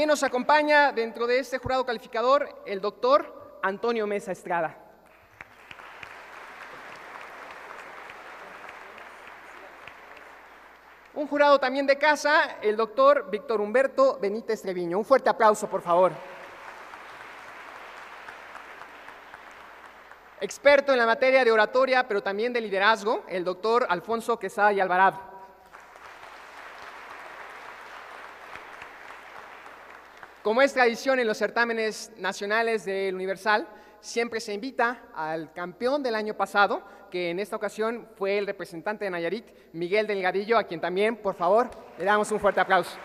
También nos acompaña dentro de este jurado calificador el doctor Antonio Mesa Estrada. Un jurado también de casa, el doctor Víctor Humberto Benítez Treviño. Un fuerte aplauso, por favor. Experto en la materia de oratoria, pero también de liderazgo, el doctor Alfonso Quesada y Alvarado. Como es tradición en los certámenes nacionales del Universal, siempre se invita al campeón del año pasado, que en esta ocasión fue el representante de Nayarit, Miguel Delgadillo, a quien también, por favor, le damos un fuerte aplauso.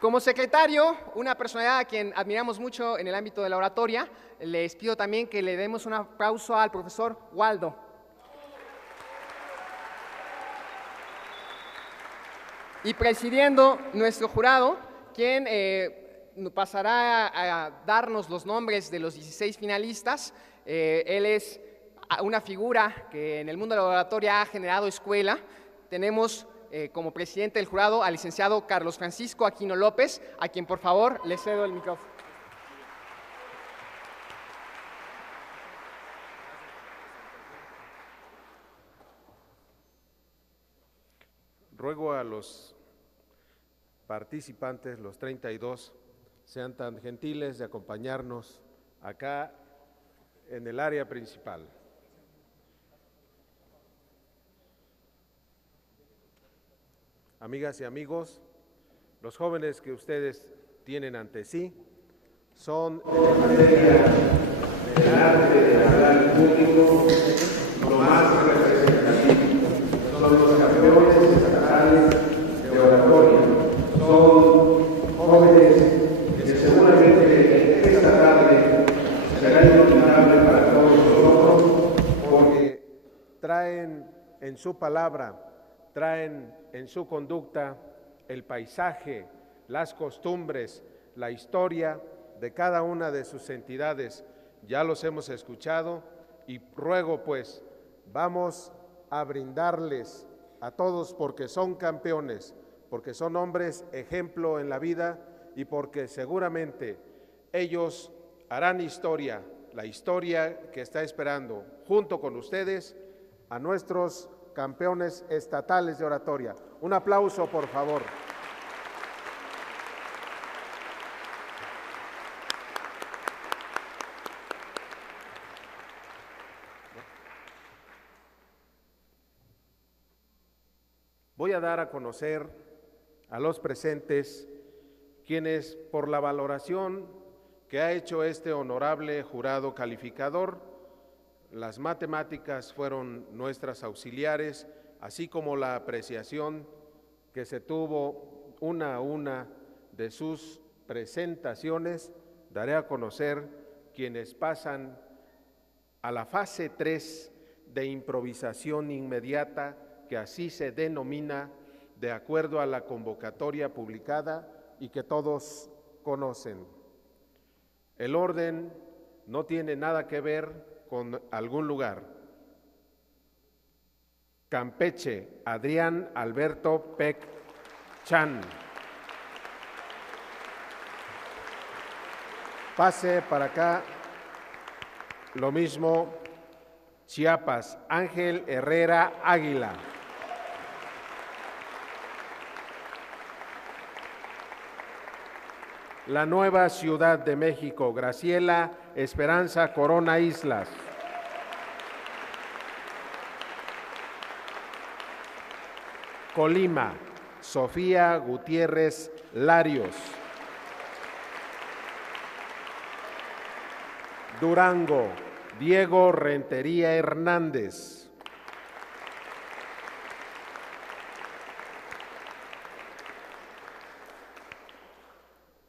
Como secretario, una personalidad a quien admiramos mucho en el ámbito de la oratoria, les pido también que le demos un aplauso al profesor Waldo. Y presidiendo nuestro jurado, quien pasará a darnos los nombres de los 16 finalistas. Él es una figura que en el mundo de la oratoria ha generado escuela. Tenemos como presidente del jurado al licenciado Carlos Francisco Aquino López, a quien por favor le cedo el micrófono. Ruego a los participantes, los 32, sean tan gentiles de acompañarnos acá en el área principal. Amigas y amigos, los jóvenes que ustedes tienen ante sí son en materia del arte de hablar en público lo más representativo. Son los campeones estatales de oratoria. Son jóvenes que seguramente esta tarde será inolvidable para todos nosotros porque traen en su palabra, traen en su conducta el paisaje, las costumbres, la historia de cada una de sus entidades. Ya los hemos escuchado y ruego pues, vamos a brindarles a todos porque son campeones, porque son hombres ejemplo en la vida y porque seguramente ellos harán historia, la historia que está esperando junto con ustedes a nuestros campeones estatales de oratoria. Un aplauso, por favor. Voy a dar a conocer a los presentes quienes, por la valoración que ha hecho este honorable jurado calificador, las matemáticas fueron nuestras auxiliares, así como la apreciación que se tuvo una a una de sus presentaciones. Daré a conocer quienes pasan a la fase 3 de improvisación inmediata, que así se denomina de acuerdo a la convocatoria publicada y que todos conocen. El orden no tiene nada que ver con algún lugar. Campeche, Adrián Alberto Peck Chan. Pase para acá, lo mismo, Chiapas, Ángel Herrera Águila. La Nueva Ciudad de México, Graciela Esperanza Corona Islas. Colima, Sofía Gutiérrez Larios. Durango, Diego Rentería Hernández.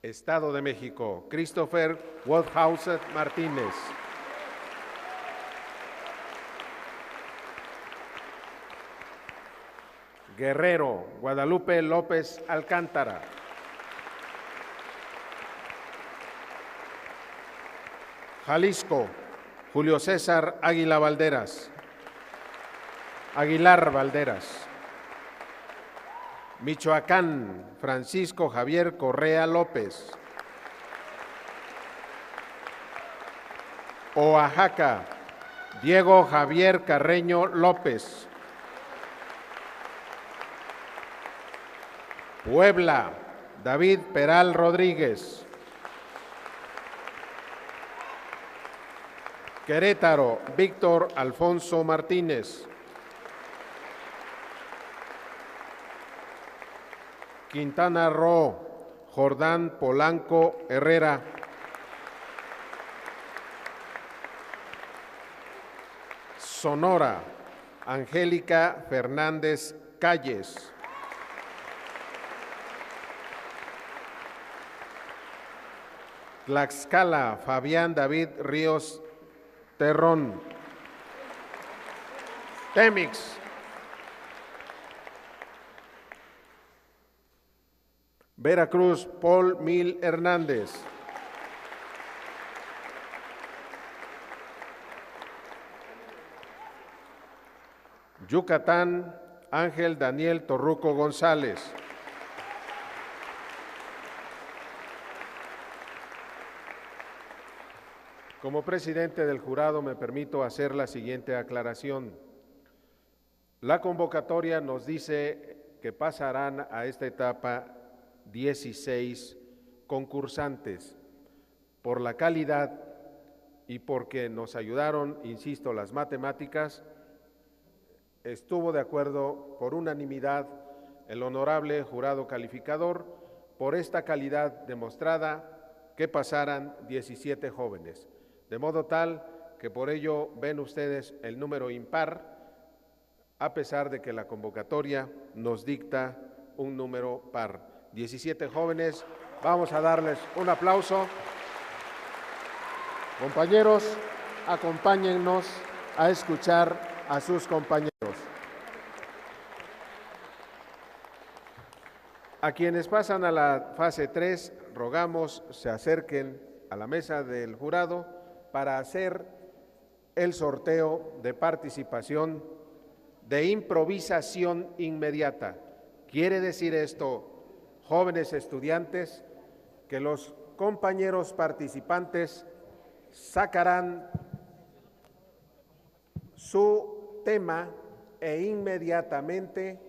Estado de México, Christopher Woodhauser Martínez. Guerrero, Guadalupe López Alcántara. Jalisco, Julio César Aguilar Valderas. Michoacán, Francisco Javier Correa López. Oaxaca, Diego Javier Carreño López. Puebla, David Peral Rodríguez. Querétaro, Víctor Alfonso Martínez. Quintana Roo, Jordán Polanco Herrera. Sonora, Angélica Fernández Calles. Tlaxcala, Fabián David Ríos Terrón. Temix. Veracruz, Paul Mil Hernández. Yucatán, Ángel Daniel Torruco González. Como presidente del jurado me permito hacer la siguiente aclaración. La convocatoria nos dice que pasarán a esta etapa 16 concursantes. Por la calidad y porque nos ayudaron, insisto, las matemáticas, estuvo de acuerdo por unanimidad el honorable jurado calificador por esta calidad demostrada que pasaran 17 jóvenes. De modo tal que por ello ven ustedes el número impar, a pesar de que la convocatoria nos dicta un número par. 17 jóvenes, vamos a darles un aplauso. Compañeros, acompáñennos a escuchar a sus compañeros. A quienes pasan a la fase 3, rogamos se acerquen a la mesa del jurado para hacer el sorteo de participación de improvisación inmediata. Quiere decir esto, jóvenes estudiantes, que los compañeros participantes sacarán su tema e inmediatamente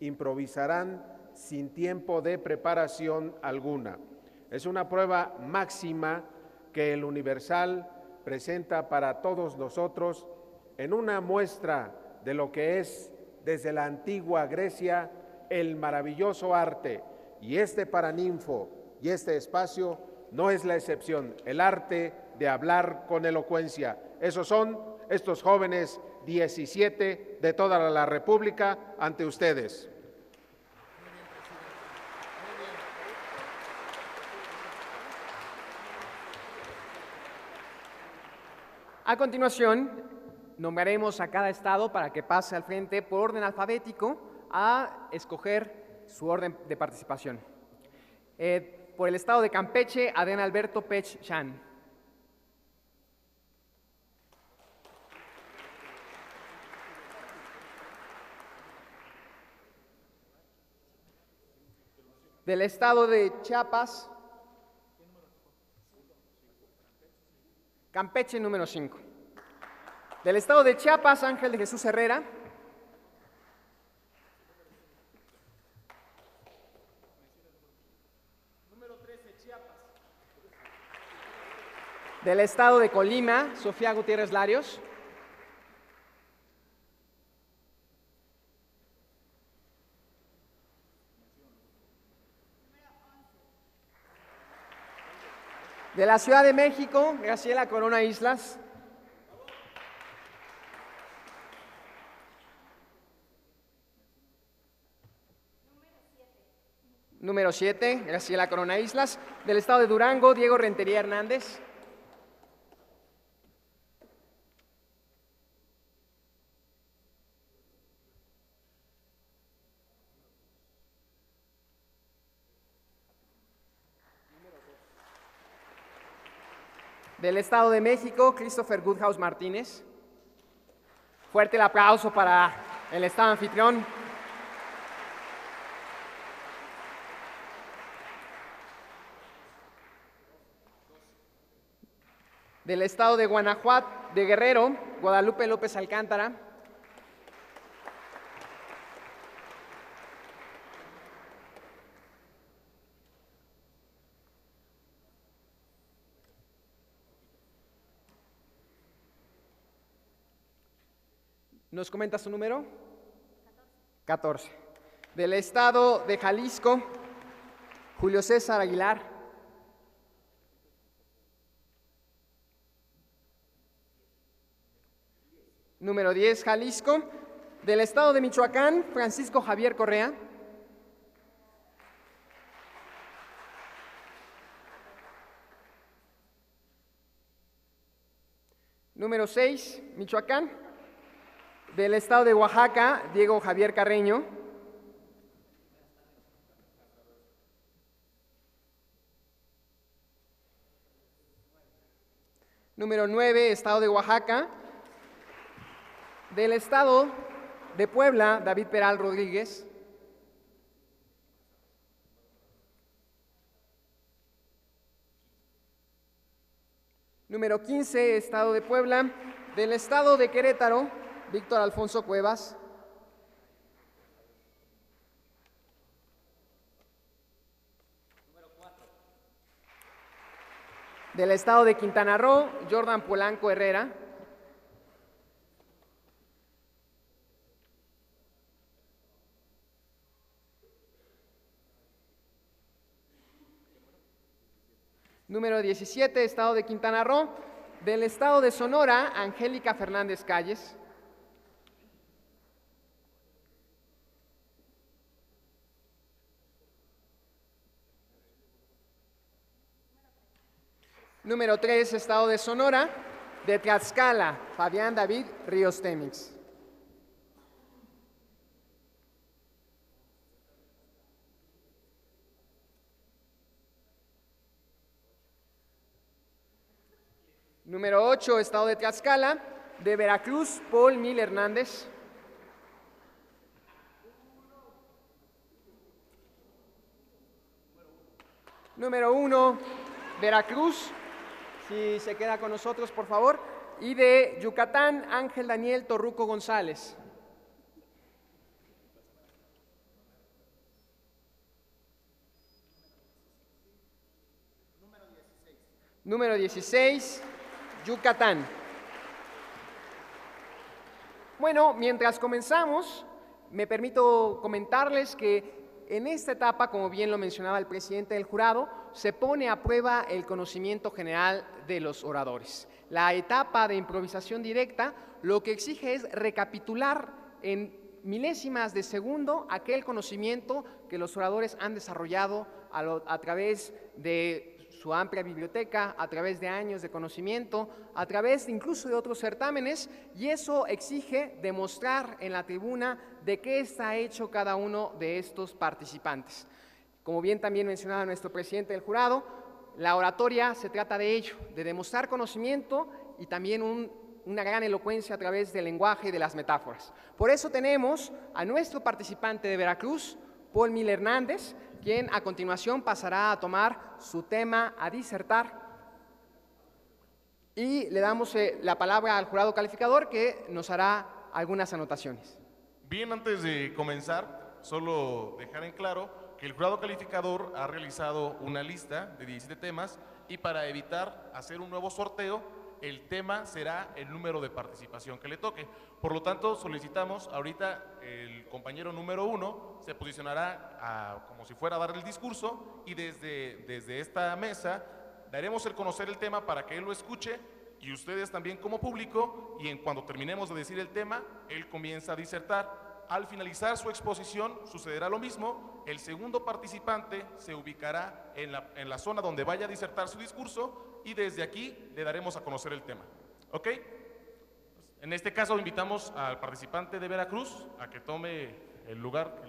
improvisarán sin tiempo de preparación alguna. Es una prueba máxima que el Universal presenta para todos nosotros en una muestra de lo que es desde la antigua Grecia el maravilloso arte, y este Paraninfo y este espacio no es la excepción, el arte de hablar con elocuencia. Esos son estos jóvenes 17 de toda la República ante ustedes. A continuación, nombraremos a cada estado para que pase al frente por orden alfabético a escoger su orden de participación. Por el estado de Campeche, Adén Alberto Pech Chan. Del estado de Chiapas, Campeche número 5. Del estado de Chiapas, Ángel de Jesús Herrera. Número 13, Chiapas. Del estado de Colima, Sofía Gutiérrez Larios. De la Ciudad de México, Graciela Corona Islas. Número 7, Graciela Corona Islas. Del estado de Durango, Diego Rentería Hernández. Del estado de México, Christopher Goodhouse Martínez. Fuerte el aplauso para el estado anfitrión. Del estado de Guanajuato, de Guerrero, Guadalupe López Alcántara. ¿Nos comenta su número? 14. Del estado de Jalisco, Julio César Aguilar. Número 10, Jalisco. Del estado de Michoacán, Francisco Javier Correa. Número 6, Michoacán. Del estado de Oaxaca, Diego Javier Carreño. Número 9, estado de Oaxaca. Del estado de Puebla, David Peral Rodríguez. Número 15, estado de Puebla. Del estado de Querétaro, Víctor Alfonso Cuevas. Número 4. Del estado de Quintana Roo, Jordan Polanco Herrera. Número 17, estado de Quintana Roo. Del estado de Sonora, Angélica Fernández Calles. Número 3, estado de Sonora. De Tlaxcala, Fabián David Ríos Temix. Número 8, estado de Tlaxcala. De Veracruz, Paul Mil Hernández. Número 1, Veracruz. Si se queda con nosotros, por favor. Y de Yucatán, Ángel Daniel Torruco González. Número 16, Yucatán. Bueno, mientras comenzamos, me permito comentarles que en esta etapa, como bien lo mencionaba el presidente del jurado, se pone a prueba el conocimiento general de los oradores. La etapa de improvisación directa lo que exige es recapitular en milésimas de segundo aquel conocimiento que los oradores han desarrollado a través de su amplia biblioteca, a través de años de conocimiento, a través incluso de otros certámenes, y eso exige demostrar en la tribuna de qué está hecho cada uno de estos participantes. Como bien también mencionaba nuestro presidente del jurado, la oratoria se trata de ello, de demostrar conocimiento y también una gran elocuencia a través del lenguaje y de las metáforas. Por eso tenemos a nuestro participante de Veracruz, Paul Mil Hernández, quien a continuación pasará a tomar su tema a disertar, y le damos la palabra al jurado calificador que nos hará algunas anotaciones. Bien, antes de comenzar, solo dejar en claro que el jurado calificador ha realizado una lista de 17 temas y para evitar hacer un nuevo sorteo, el tema será el número de participación que le toque. Por lo tanto, solicitamos ahorita el compañero número 1 se posicionará como si fuera a dar el discurso y desde esta mesa daremos el conocer el tema para que él lo escuche y ustedes también como público, y cuando terminemos de decir el tema, él comienza a disertar. Al finalizar su exposición sucederá lo mismo, el segundo participante se ubicará en la zona donde vaya a disertar su discurso y desde aquí le daremos a conocer el tema. ¿Ok? En este caso invitamos al participante de Veracruz a que tome el lugar.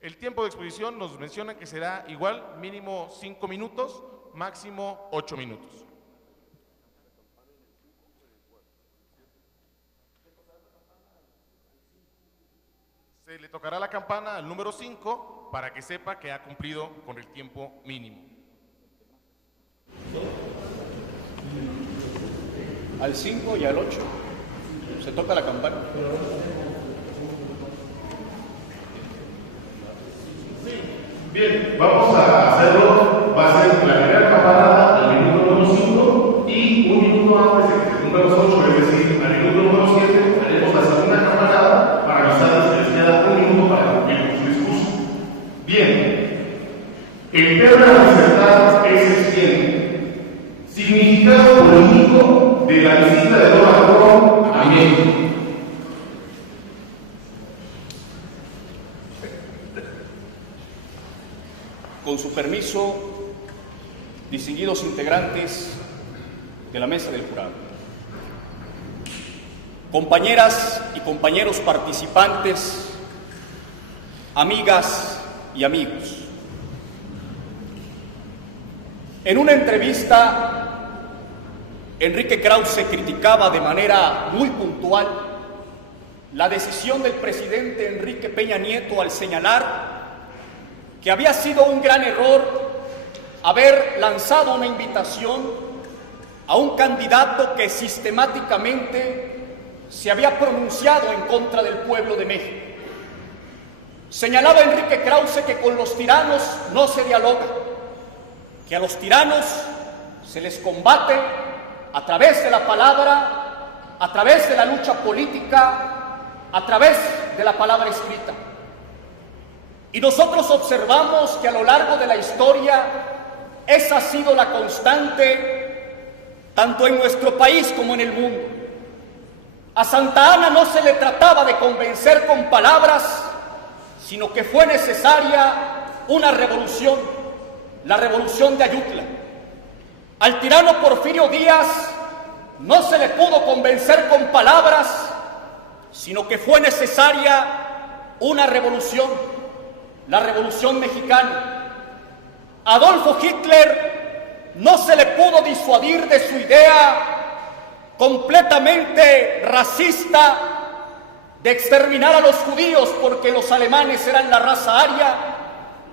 El tiempo de exposición nos menciona que será igual, mínimo 5 minutos, máximo 8 minutos. Se le tocará la campana al número 5 para que sepa que ha cumplido con el tiempo mínimo. al 5 y al 8. Se toca la campana. Bien, vamos a hacerlo. Va a ser la primera campanada al minuto número 5 y un minuto antes de que se cumplan los 8, es decir, al minuto número 7, haremos la segunda campanada para avisarles que les queda un minuto para cumplir con su discurso. Bien, el tema de la disertar es el siguiente: significado político de la visita de Donald Trump a México. Con su permiso, distinguidos integrantes de la mesa del jurado, compañeras y compañeros participantes, amigas y amigos. En una entrevista, Enrique Krause criticaba de manera muy puntual la decisión del presidente Enrique Peña Nieto al señalar que había sido un gran error haber lanzado una invitación a un candidato que sistemáticamente se había pronunciado en contra del pueblo de México. Señalaba Enrique Krause que con los tiranos no se dialoga, que a los tiranos se les combate a través de la palabra, a través de la lucha política, a través de la palabra escrita. Y nosotros observamos que a lo largo de la historia esa ha sido la constante tanto en nuestro país como en el mundo. A Santa Anna no se le trataba de convencer con palabras, sino que fue necesaria una revolución, la revolución de Ayutla. Al tirano Porfirio Díaz no se le pudo convencer con palabras, sino que fue necesaria una revolución, la Revolución Mexicana. A Adolfo Hitler no se le pudo disuadir de su idea completamente racista de exterminar a los judíos porque los alemanes eran la raza aria,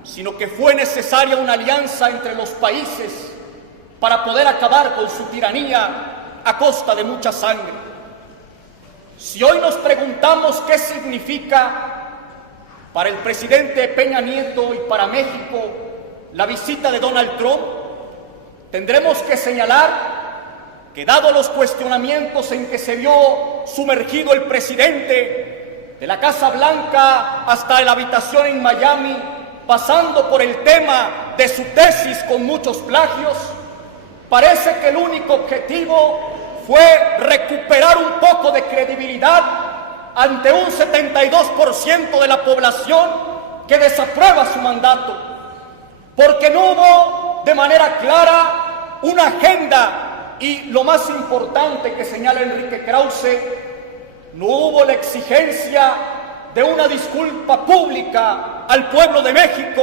sino que fue necesaria una alianza entre los países para poder acabar con su tiranía a costa de mucha sangre. Si hoy nos preguntamos qué significa para el presidente Peña Nieto y para México la visita de Donald Trump, tendremos que señalar que, dado los cuestionamientos en que se vio sumergido el presidente, de la Casa Blanca hasta la habitación en Miami, pasando por el tema de su tesis con muchos plagios, parece que el único objetivo fue recuperar un poco de credibilidad ante un 72% de la población que desaprueba su mandato, porque no hubo de manera clara una agenda y, lo más importante que señala Enrique Krause, no hubo la exigencia de una disculpa pública al pueblo de México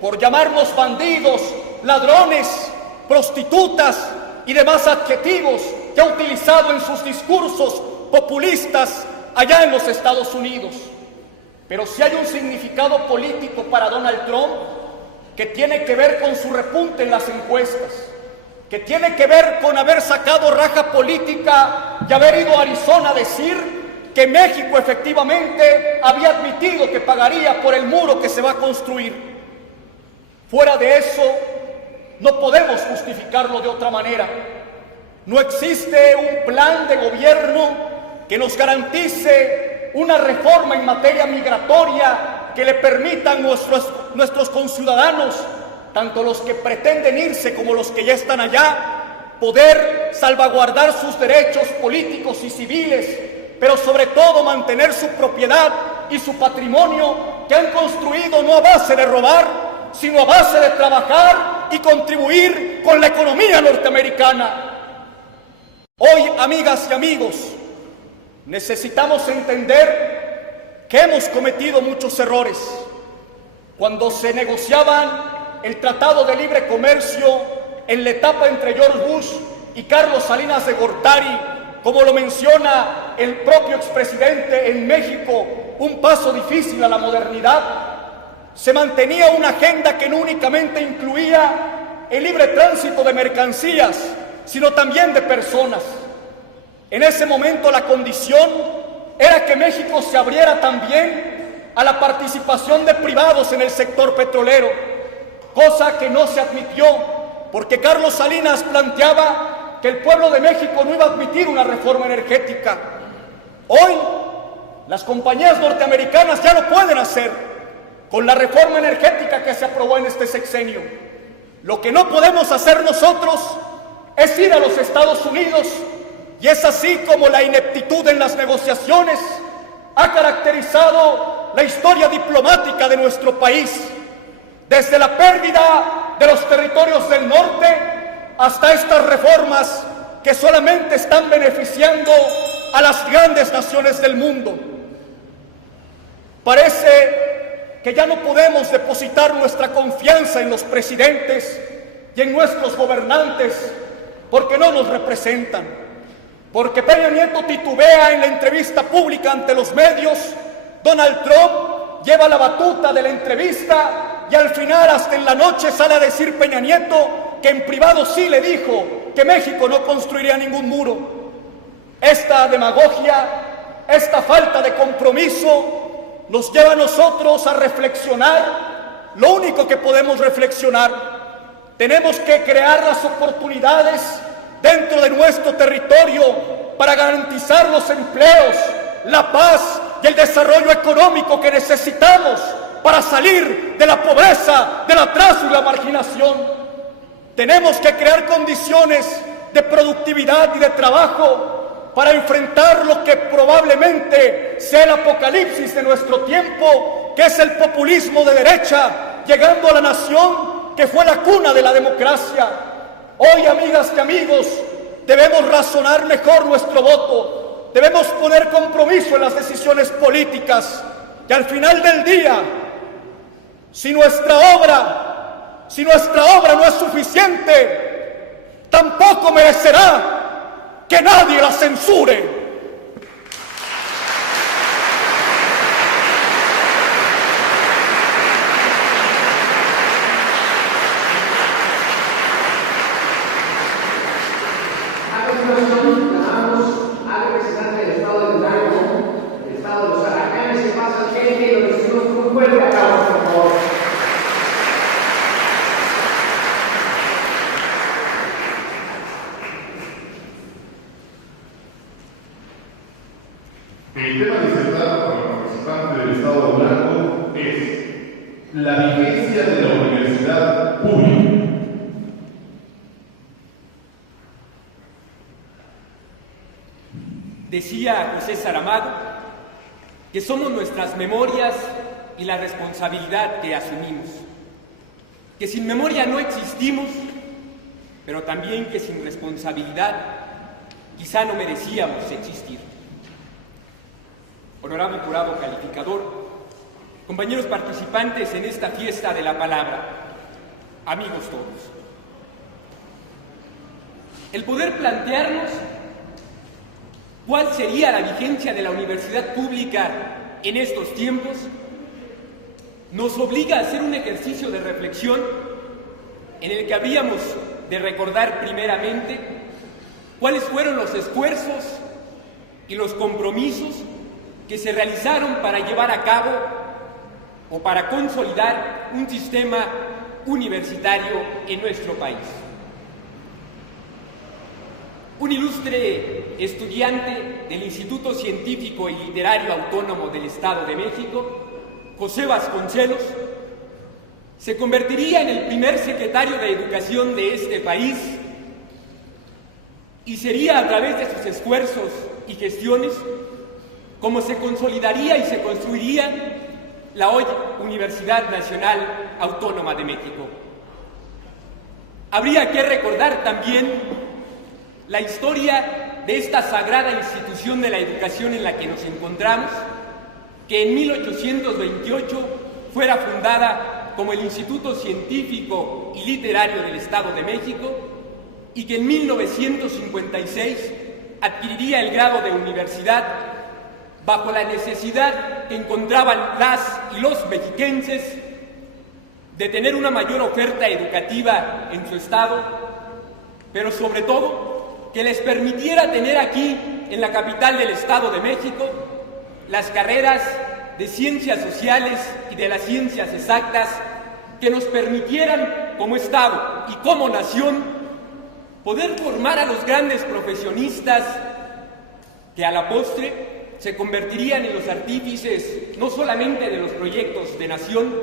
por llamarnos bandidos, ladrones, prostitutas y demás adjetivos que ha utilizado en sus discursos populistas allá en los Estados Unidos. Pero si hay un significado político para Donald Trump que tiene que ver con su repunte en las encuestas, que tiene que ver con haber sacado raja política y haber ido a Arizona a decir que México efectivamente había admitido que pagaría por el muro que se va a construir. Fuera de eso, no podemos justificarlo de otra manera. No existe un plan de gobierno que nos garantice una reforma en materia migratoria que le permita a nuestros conciudadanos, tanto los que pretenden irse como los que ya están allá, poder salvaguardar sus derechos políticos y civiles, pero sobre todo mantener su propiedad y su patrimonio que han construido no a base de robar, sino a base de trabajar y contribuir con la economía norteamericana. Hoy, amigas y amigos, necesitamos entender que hemos cometido muchos errores. Cuando se negociaban el Tratado de Libre Comercio en la etapa entre George Bush y Carlos Salinas de Gortari, como lo menciona el propio expresidente en México, un paso difícil a la modernidad, se mantenía una agenda que no únicamente incluía el libre tránsito de mercancías, sino también de personas. En ese momento la condición era que México se abriera también a la participación de privados en el sector petrolero, cosa que no se admitió, porque Carlos Salinas planteaba que el pueblo de México no iba a admitir una reforma energética. Hoy, las compañías norteamericanas ya lo pueden hacer con la reforma energética que se aprobó en este sexenio. Lo que no podemos hacer nosotros es ir a los Estados Unidos, y es así como la ineptitud en las negociaciones ha caracterizado la historia diplomática de nuestro país, desde la pérdida de los territorios del norte hasta estas reformas que solamente están beneficiando a las grandes naciones del mundo. Parece que ya no podemos depositar nuestra confianza en los presidentes y en nuestros gobernantes porque no nos representan. Porque Peña Nieto titubea en la entrevista pública ante los medios, Donald Trump lleva la batuta de la entrevista y al final, hasta en la noche, sale a decir Peña Nieto que en privado sí le dijo que México no construiría ningún muro. Esta demagogia, esta falta de compromiso nos lleva a nosotros a reflexionar. Lo único que podemos reflexionar, tenemos que crear las oportunidades dentro de nuestro territorio para garantizar los empleos, la paz y el desarrollo económico que necesitamos para salir de la pobreza, del atraso y la marginación. Tenemos que crear condiciones de productividad y de trabajo para enfrentar lo que probablemente sea el apocalipsis de nuestro tiempo, que es el populismo de derecha, llegando a la nación que fue la cuna de la democracia. Hoy, amigas y amigos, debemos razonar mejor nuestro voto, debemos poner compromiso en las decisiones políticas, y al final del día, si nuestra obra no es suficiente, tampoco merecerá que nadie la censure. El tema disertado por el participante del Estado de Durango es la vigencia de la universidad pública. Decía José Saramago que somos nuestras memorias y la responsabilidad que asumimos, que sin memoria no existimos, pero también que sin responsabilidad quizá no merecíamos existir. Honorable jurado calificador, compañeros participantes en esta fiesta de la palabra, amigos todos, el poder plantearnos cuál sería la vigencia de la universidad pública en estos tiempos nos obliga a hacer un ejercicio de reflexión en el que habríamos de recordar primeramente cuáles fueron los esfuerzos y los compromisos que se realizaron para llevar a cabo o para consolidar un sistema universitario en nuestro país. Un ilustre estudiante del Instituto Científico y Literario Autónomo del Estado de México, José Vasconcelos, se convertiría en el primer secretario de Educación de este país y sería a través de sus esfuerzos y gestiones como se consolidaría y se construiría la hoy Universidad Nacional Autónoma de México. Habría que recordar también la historia de esta sagrada institución de la educación en la que nos encontramos, que en 1828 fuera fundada como el Instituto Científico y Literario del Estado de México y que en 1956 adquiriría el grado de universidad bajo la necesidad que encontraban las y los mexiquenses de tener una mayor oferta educativa en su estado, pero sobre todo que les permitiera tener aquí, en la capital del Estado de México, las carreras de ciencias sociales y de las ciencias exactas que nos permitieran, como Estado y como nación, poder formar a los grandes profesionistas que a la postre se convertirían en los artífices no solamente de los proyectos de nación,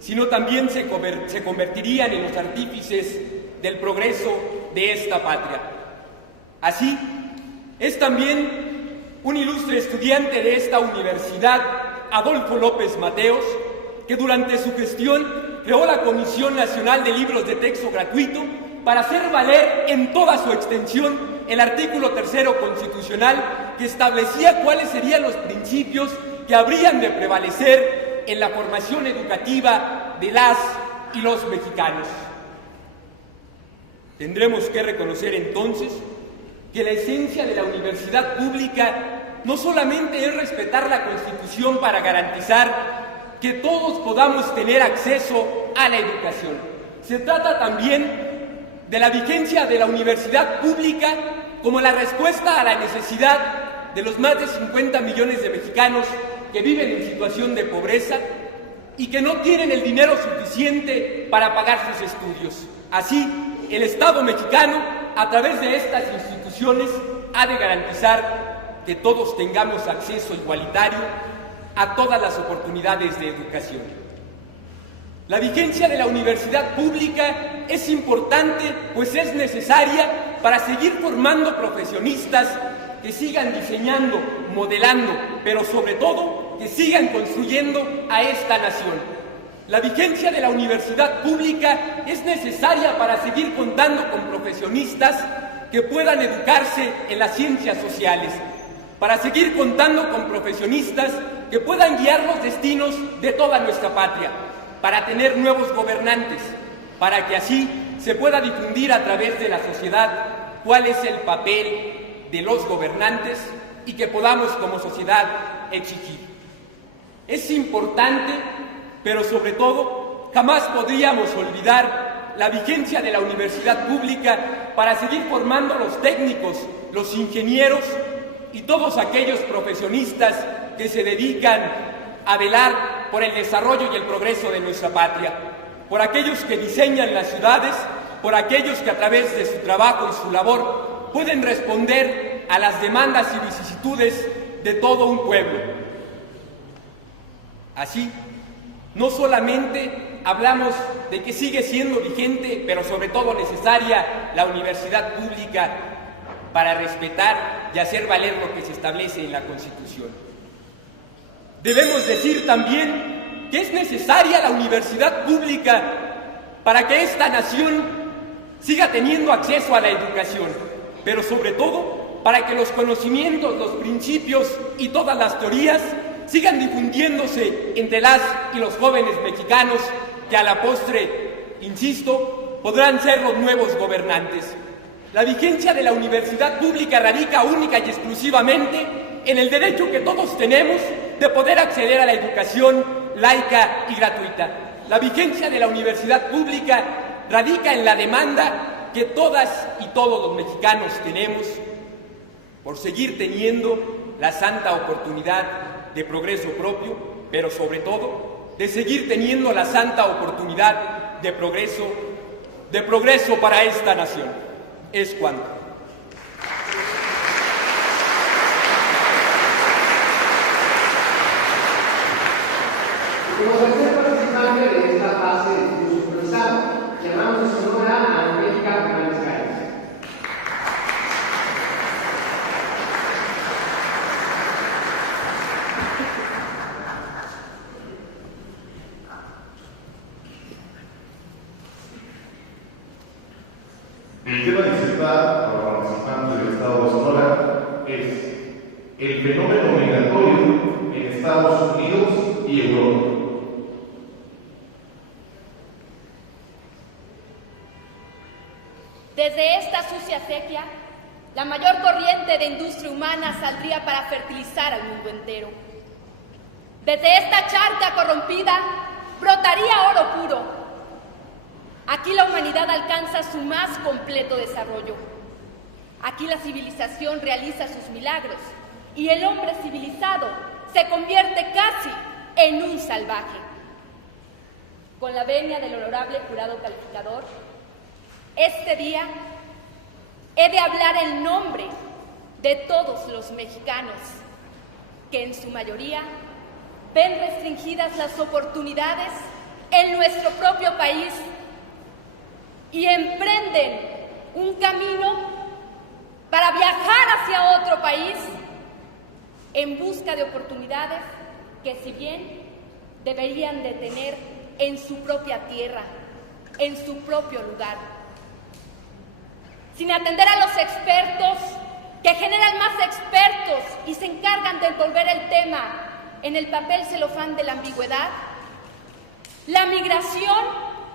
sino también se convertirían en los artífices del progreso de esta patria. Así, es también un ilustre estudiante de esta universidad, Adolfo López Mateos, que durante su gestión creó la Comisión Nacional de Libros de Texto Gratuito para hacer valer en toda su extensión el artículo 3º constitucional que establecía cuáles serían los principios que habrían de prevalecer en la formación educativa de las y los mexicanos. Tendremos que reconocer entonces que la esencia de la universidad pública no solamente es respetar la Constitución para garantizar que todos podamos tener acceso a la educación. Se trata también de la vigencia de la universidad pública como la respuesta a la necesidad de los más de 50 millones de mexicanos que viven en situación de pobreza y que no tienen el dinero suficiente para pagar sus estudios. Así, el Estado mexicano, a través de estas instituciones, ha de garantizar que todos tengamos acceso igualitario a todas las oportunidades de educación. La vigencia de la universidad pública es importante, pues es necesaria para seguir formando profesionistas que sigan diseñando, modelando, pero sobre todo que sigan construyendo a esta nación. La vigencia de la universidad pública es necesaria para seguir contando con profesionistas que puedan educarse en las ciencias sociales, para seguir contando con profesionistas que puedan guiar los destinos de toda nuestra patria, para tener nuevos gobernantes, para que así se pueda difundir a través de la sociedad cuál es el papel de los gobernantes y que podamos como sociedad exigir. Es importante, pero sobre todo, jamás podríamos olvidar la vigencia de la universidad pública para seguir formando los técnicos, los ingenieros y todos aquellos profesionistas que se dedican a velar por el desarrollo y el progreso de nuestra patria, por aquellos que diseñan las ciudades, por aquellos que a través de su trabajo y su labor pueden responder a las demandas y vicisitudes de todo un pueblo. Así, no solamente hablamos de que sigue siendo vigente, pero sobre todo necesaria la universidad pública para respetar y hacer valer lo que se establece en la Constitución. Debemos decir también que es necesaria la universidad pública para que esta nación siga teniendo acceso a la educación, pero sobre todo para que los conocimientos, los principios y todas las teorías sigan difundiéndose entre las y los jóvenes mexicanos que a la postre, insisto, podrán ser los nuevos gobernantes. La vigencia de la universidad pública radica única y exclusivamente en el derecho que todos tenemos de poder acceder a la educación laica y gratuita. La vigencia de la universidad pública radica en la demanda que todas y todos los mexicanos tenemos por seguir teniendo la santa oportunidad de progreso propio, pero sobre todo de seguir teniendo la santa oportunidad de progreso para esta nación. Es cuanto. Como tercer participante de esta fase de discurso improvisado, llamamos a su honor a Angélica Fernández Calles. El tema de disertar para participantes del Estado de Sonora es el fenómeno migratorio en Estados Unidos y Europa. Desde esta sucia acequia, la mayor corriente de industria humana saldría para fertilizar al mundo entero. Desde esta charca corrompida brotaría oro puro. Aquí la humanidad alcanza su más completo desarrollo. Aquí la civilización realiza sus milagros y el hombre civilizado se convierte casi en un salvaje. Con la venia del honorable jurado calificador, este día he de hablar en nombre de todos los mexicanos que en su mayoría ven restringidas las oportunidades en nuestro propio país y emprenden un camino para viajar hacia otro país en busca de oportunidades que, si bien deberían de tener en su propia tierra, en su propio lugar, sin atender a los expertos que generan más expertos y se encargan de envolver el tema en el papel celofán de la ambigüedad. La migración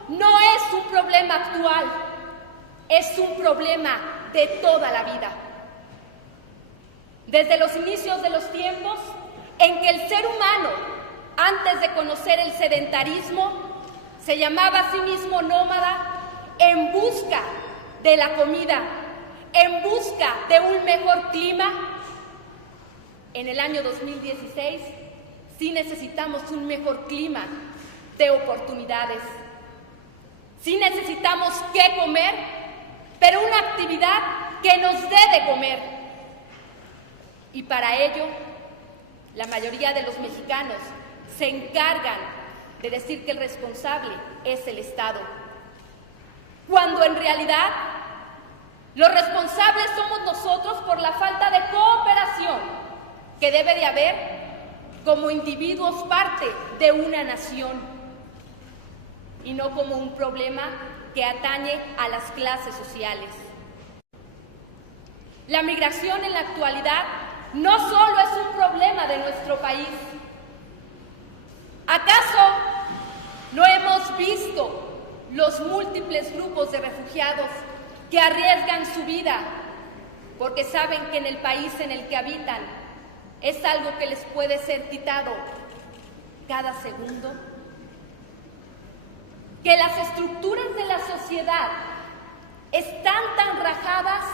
no es un problema actual, es un problema de toda la vida. Desde los inicios de los tiempos en que el ser humano, antes de conocer el sedentarismo, se llamaba a sí mismo nómada en busca de la comida, en busca de un mejor clima, en el año 2016 sí necesitamos un mejor clima de oportunidades. Sí necesitamos qué comer, pero una actividad que nos dé de comer. Y para ello, la mayoría de los mexicanos se encargan de decir que el responsable es el Estado, cuando en realidad los responsables somos nosotros por la falta de cooperación que debe de haber como individuos parte de una nación y no como un problema que atañe a las clases sociales. La migración en la actualidad no solo es un problema de nuestro país. ¿Acaso no hemos visto los múltiples grupos de refugiados que arriesgan su vida porque saben que en el país en el que habitan es algo que les puede ser quitado cada segundo? Que las estructuras de la sociedad están tan rajadas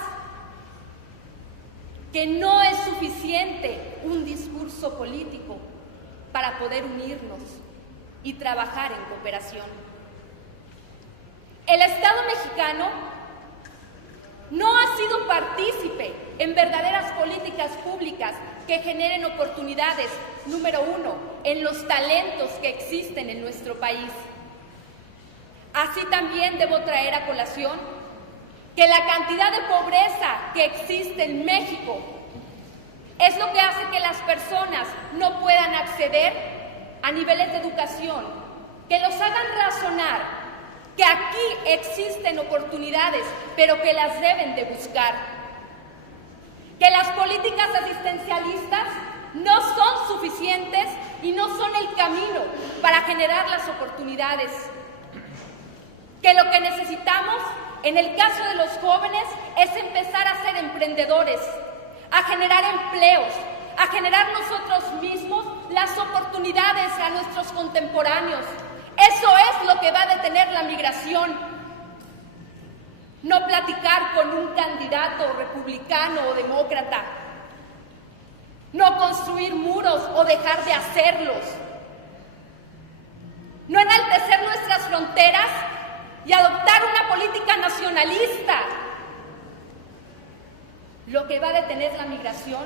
que no es suficiente un discurso político para poder unirnos y trabajar en cooperación. El Estado mexicano no ha sido partícipe en verdaderas políticas públicas que generen oportunidades, número uno, en los talentos que existen en nuestro país. Así también debo traer a colación que la cantidad de pobreza que existe en México es lo que hace que las personas no puedan acceder a niveles de educación que los hagan razonar que aquí existen oportunidades, pero que las deben de buscar. Que las políticas asistencialistas no son suficientes y no son el camino para generar las oportunidades. Que lo que necesitamos, en el caso de los jóvenes, es empezar a ser emprendedores, a generar empleos, a generar nosotros mismos las oportunidades a nuestros contemporáneos. Eso es lo que va a detener la migración. No platicar con un candidato republicano o demócrata. No construir muros o dejar de hacerlos. No enaltecer nuestras fronteras y adoptar una política nacionalista. Lo que va a detener la migración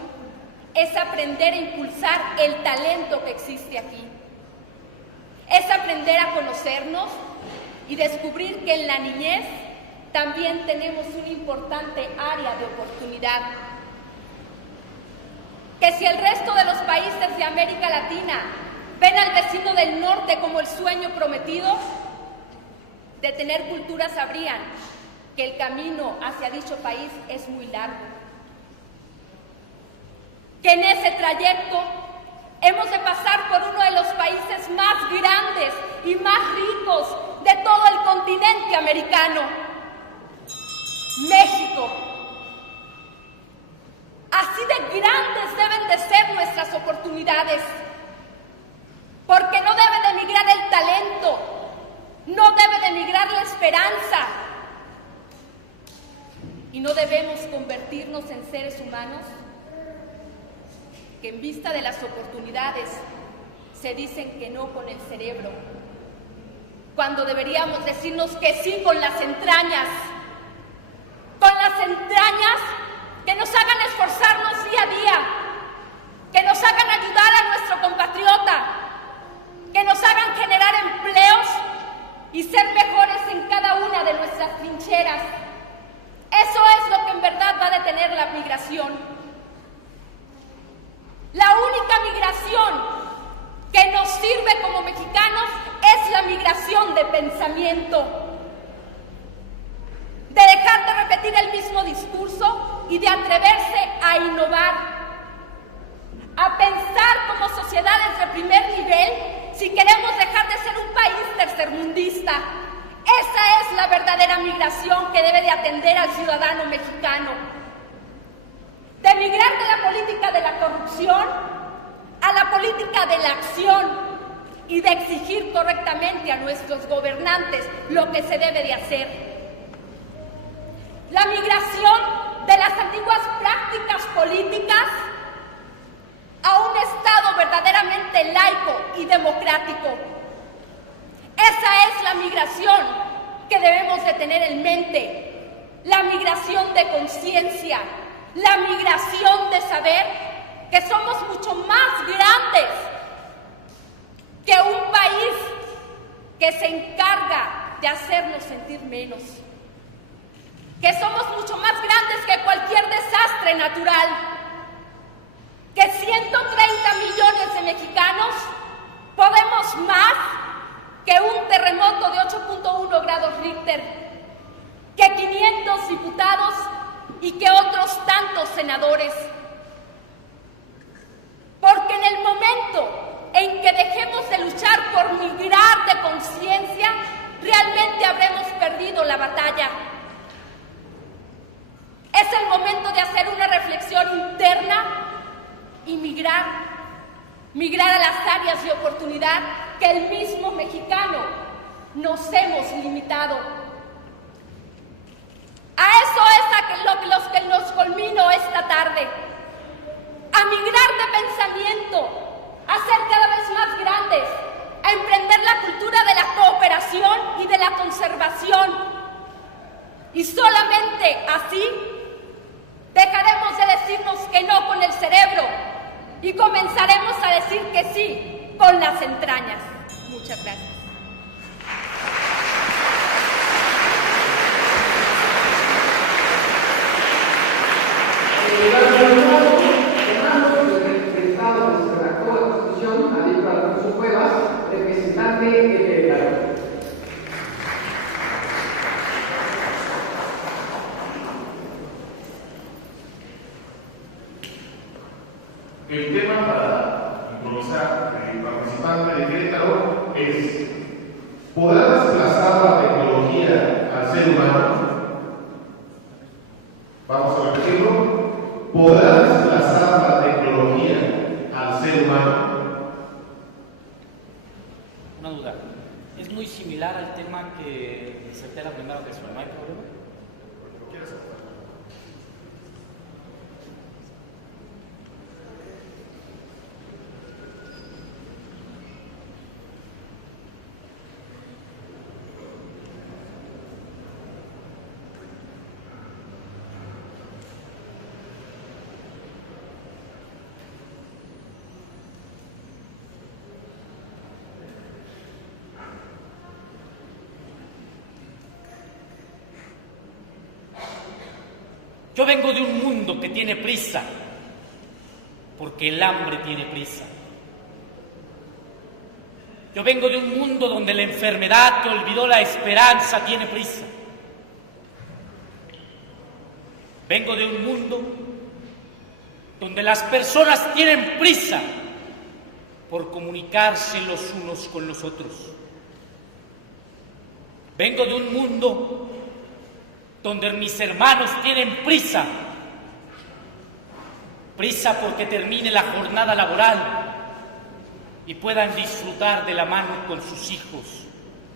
es aprender a impulsar el talento que existe aquí. Es aprender a conocernos y descubrir que en la niñez también tenemos una importante área de oportunidad. Que si el resto de los países de América Latina ven al vecino del norte como el sueño prometido, de tener cultura sabrían que el camino hacia dicho país es muy largo. Que en ese trayecto hemos de pasar por uno de los países más grandes y más ricos de todo el continente americano, México. Así de grandes deben de ser nuestras oportunidades, porque no debe de migrar el talento, no debe de migrar la esperanza y no debemos convertir seres humanos que en vista de las oportunidades se dicen que no con el cerebro, cuando deberíamos decirnos que sí con las entrañas que nos hagan esforzarnos día a día, que nos hagan ayudar a nuestro compatriota, que nos hagan generar empleos y ser mejores en cada una de nuestras trincheras. Eso es lo que en verdad va a detener la migración. La única migración que nos sirve como mexicanos es la migración de pensamiento, de dejar de repetir el mismo discurso y de atreverse a innovar, a pensar como sociedades de primer nivel si queremos dejar de ser un país tercermundista. Esa es la verdadera migración que debe de atender al ciudadano mexicano. De migrar de la política de la corrupción a la política de la acción y de exigir correctamente a nuestros gobernantes lo que se debe de hacer. La migración de las antiguas prácticas políticas a un Estado verdaderamente laico y democrático. Esa es la migración que debemos de tener en mente, la migración de conciencia, la migración de saber que somos mucho más grandes que un país que se encarga de hacernos sentir menos, que somos mucho más grandes que cualquier desastre natural, que 130 millones de mexicanos podemos más que un terremoto de 8.1 grados Richter, que 500 diputados y que otros tantos senadores. Porque en el momento en que dejemos de luchar por migrar de conciencia, realmente habremos perdido la batalla. Es el momento de hacer una reflexión interna y migrar a las áreas de oportunidad que el mismo mexicano nos hemos limitado. A eso es a los que nos culmino esta tarde. A migrar de pensamiento, a ser cada vez más grandes, a emprender la cultura de la cooperación y de la conservación. Y solamente así dejaremos de decirnos que no con el cerebro y comenzaremos a decir que sí con las entrañas. Muchas gracias. El tema para improvisar el participante de Querétaro es: ¿podrá desplazar la tecnología al ser humano? Vamos a repetirlo. ¿Podrá desplazar la tecnología al ser humano? Una duda. Es muy similar al tema que presenté la primera vez, ¿no hay problema? ¿Lo quieres hacer? Yo vengo de un mundo que tiene prisa, porque el hambre tiene prisa. Yo vengo de un mundo donde la enfermedad que olvidó la esperanza tiene prisa. Vengo de un mundo donde las personas tienen prisa por comunicarse los unos con los otros. Vengo de un mundo donde mis hermanos tienen prisa porque termine la jornada laboral y puedan disfrutar de la mano con sus hijos,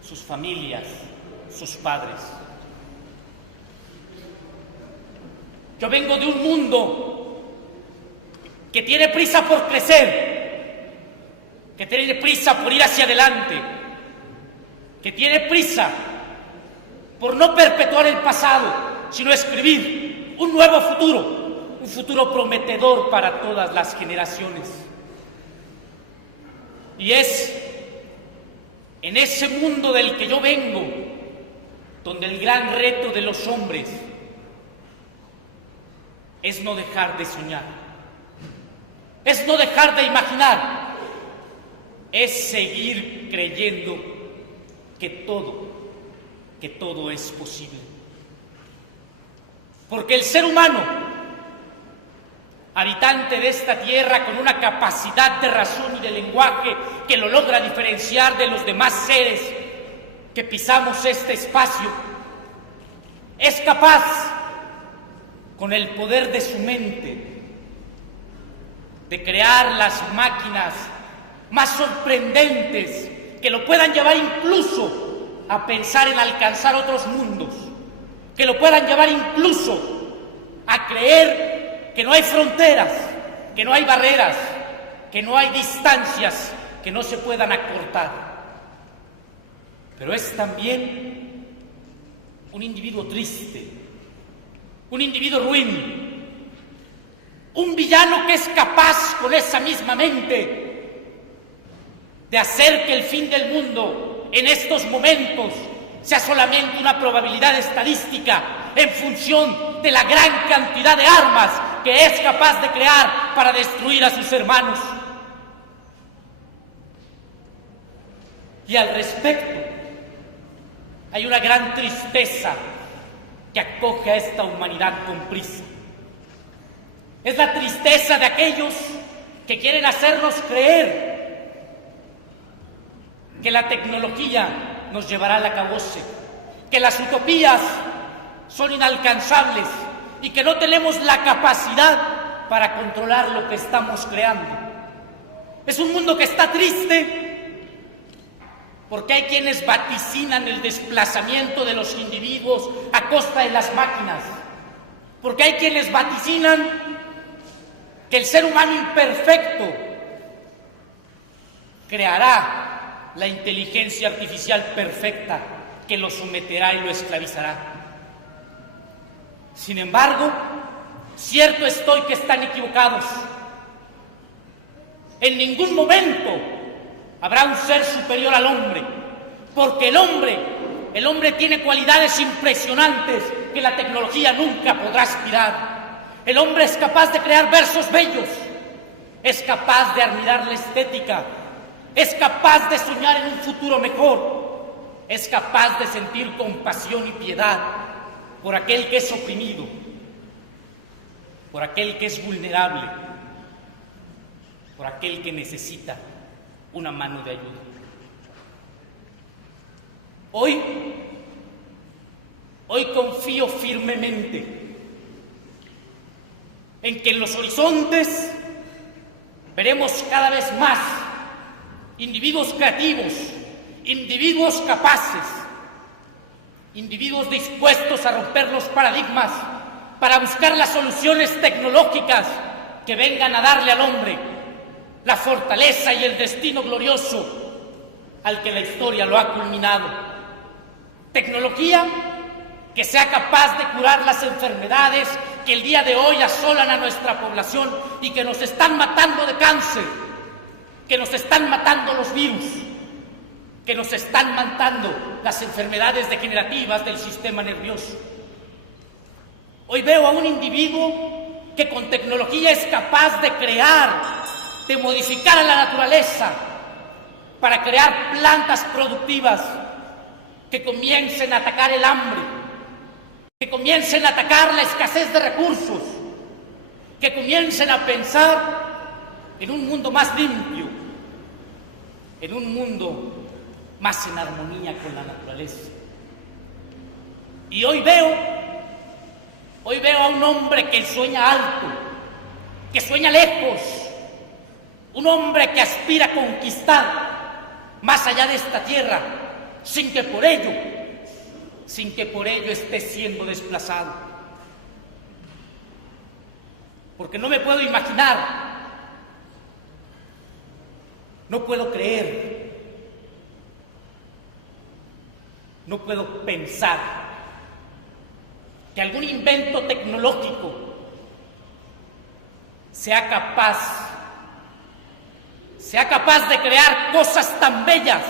sus familias, sus padres. Yo vengo de un mundo que tiene prisa por crecer, que tiene prisa por ir hacia adelante, que tiene prisa por no perpetuar el pasado, sino escribir un nuevo futuro, un futuro prometedor para todas las generaciones. Y es en ese mundo del que yo vengo, donde el gran reto de los hombres es no dejar de soñar, es no dejar de imaginar, es seguir creyendo que todo es posible. Porque el ser humano, habitante de esta tierra con una capacidad de razón y de lenguaje que lo logra diferenciar de los demás seres que pisamos este espacio, es capaz, con el poder de su mente, de crear las máquinas más sorprendentes que lo puedan llevar incluso a pensar en alcanzar otros mundos, que lo puedan llevar incluso a creer que no hay fronteras, que no hay barreras, que no hay distancias que no se puedan acortar. Pero es también un individuo triste, un individuo ruin, un villano que es capaz con esa misma mente de hacer que el fin del mundo en estos momentos sea solamente una probabilidad estadística en función de la gran cantidad de armas que es capaz de crear para destruir a sus hermanos. Y al respecto, hay una gran tristeza que acoge a esta humanidad con prisa. Es la tristeza de aquellos que quieren hacernos creer que la tecnología nos llevará al acabose, que las utopías son inalcanzables y que no tenemos la capacidad para controlar lo que estamos creando. Es un mundo que está triste porque hay quienes vaticinan el desplazamiento de los individuos a costa de las máquinas, porque hay quienes vaticinan que el ser humano imperfecto creará la inteligencia artificial perfecta que lo someterá y lo esclavizará. Sin embargo, cierto estoy que están equivocados. En ningún momento habrá un ser superior al hombre, porque el hombre tiene cualidades impresionantes que la tecnología nunca podrá aspirar. El hombre es capaz de crear versos bellos, es capaz de admirar la estética, es capaz de soñar en un futuro mejor, es capaz de sentir compasión y piedad por aquel que es oprimido, por aquel que es vulnerable, por aquel que necesita una mano de ayuda. Hoy confío firmemente en que en los horizontes veremos cada vez más individuos creativos, individuos capaces, individuos dispuestos a romper los paradigmas para buscar las soluciones tecnológicas que vengan a darle al hombre la fortaleza y el destino glorioso al que la historia lo ha culminado. Tecnología que sea capaz de curar las enfermedades que el día de hoy asolan a nuestra población y que nos están matando de cáncer, que nos están matando los virus, que nos están matando las enfermedades degenerativas del sistema nervioso. Hoy veo a un individuo que con tecnología es capaz de crear, de modificar a la naturaleza para crear plantas productivas que comiencen a atacar el hambre, que comiencen a atacar la escasez de recursos, que comiencen a pensar en un mundo más limpio, en un mundo más en armonía con la naturaleza. Y hoy veo a un hombre que sueña alto, que sueña lejos, un hombre que aspira a conquistar más allá de esta tierra, sin que por ello esté siendo desplazado. porque no me puedo imaginar, no puedo creer, no puedo pensar que algún invento tecnológico sea capaz de crear cosas tan bellas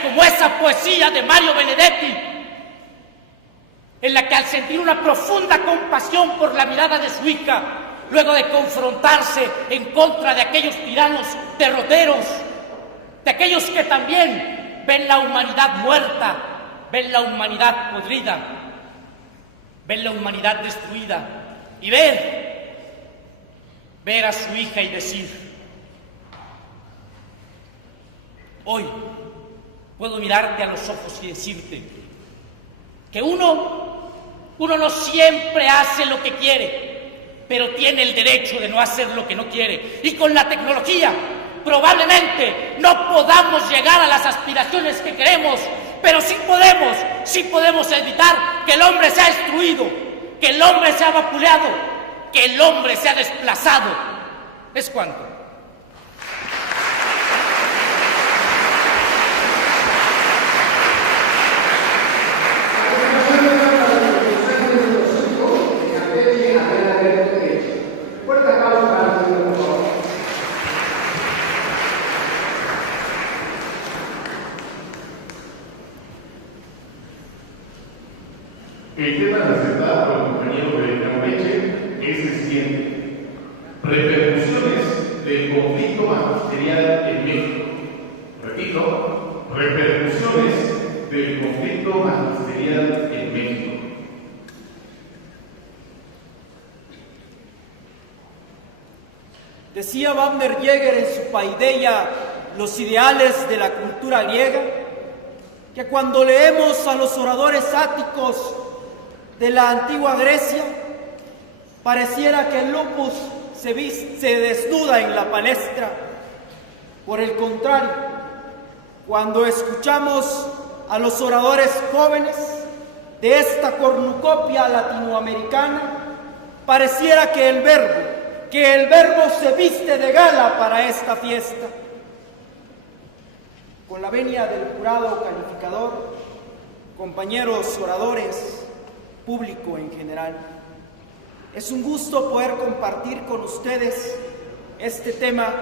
como esa poesía de Mario Benedetti, en la que al sentir una profunda compasión por la mirada de su hija, luego de confrontarse en contra de aquellos tiranos derroteros, de aquellos que también ven la humanidad muerta, ven la humanidad podrida, ven la humanidad destruida, y ver a su hija y decir: hoy puedo mirarte a los ojos y decirte que uno no siempre hace lo que quiere, pero tiene el derecho de no hacer lo que no quiere. Y con la tecnología probablemente no podamos llegar a las aspiraciones que queremos, pero sí podemos evitar que el hombre sea destruido, que el hombre sea vapuleado, que el hombre sea desplazado. ¿Es cuánto? El tema presentado por el compañero de Campeche es el siguiente: repercusiones del conflicto magisterial en México. Repito, repercusiones del conflicto magisterial en México. Decía Wagner Jäger en su paideia Los ideales de la cultura griega, que cuando leemos a los oradores áticos de la antigua Grecia, pareciera que el lupus se desnuda en la palestra. Por el contrario, cuando escuchamos a los oradores jóvenes de esta cornucopia latinoamericana, pareciera que el verbo se viste de gala para esta fiesta. Con la venia del jurado calificador, compañeros oradores, público en general, es un gusto poder compartir con ustedes este tema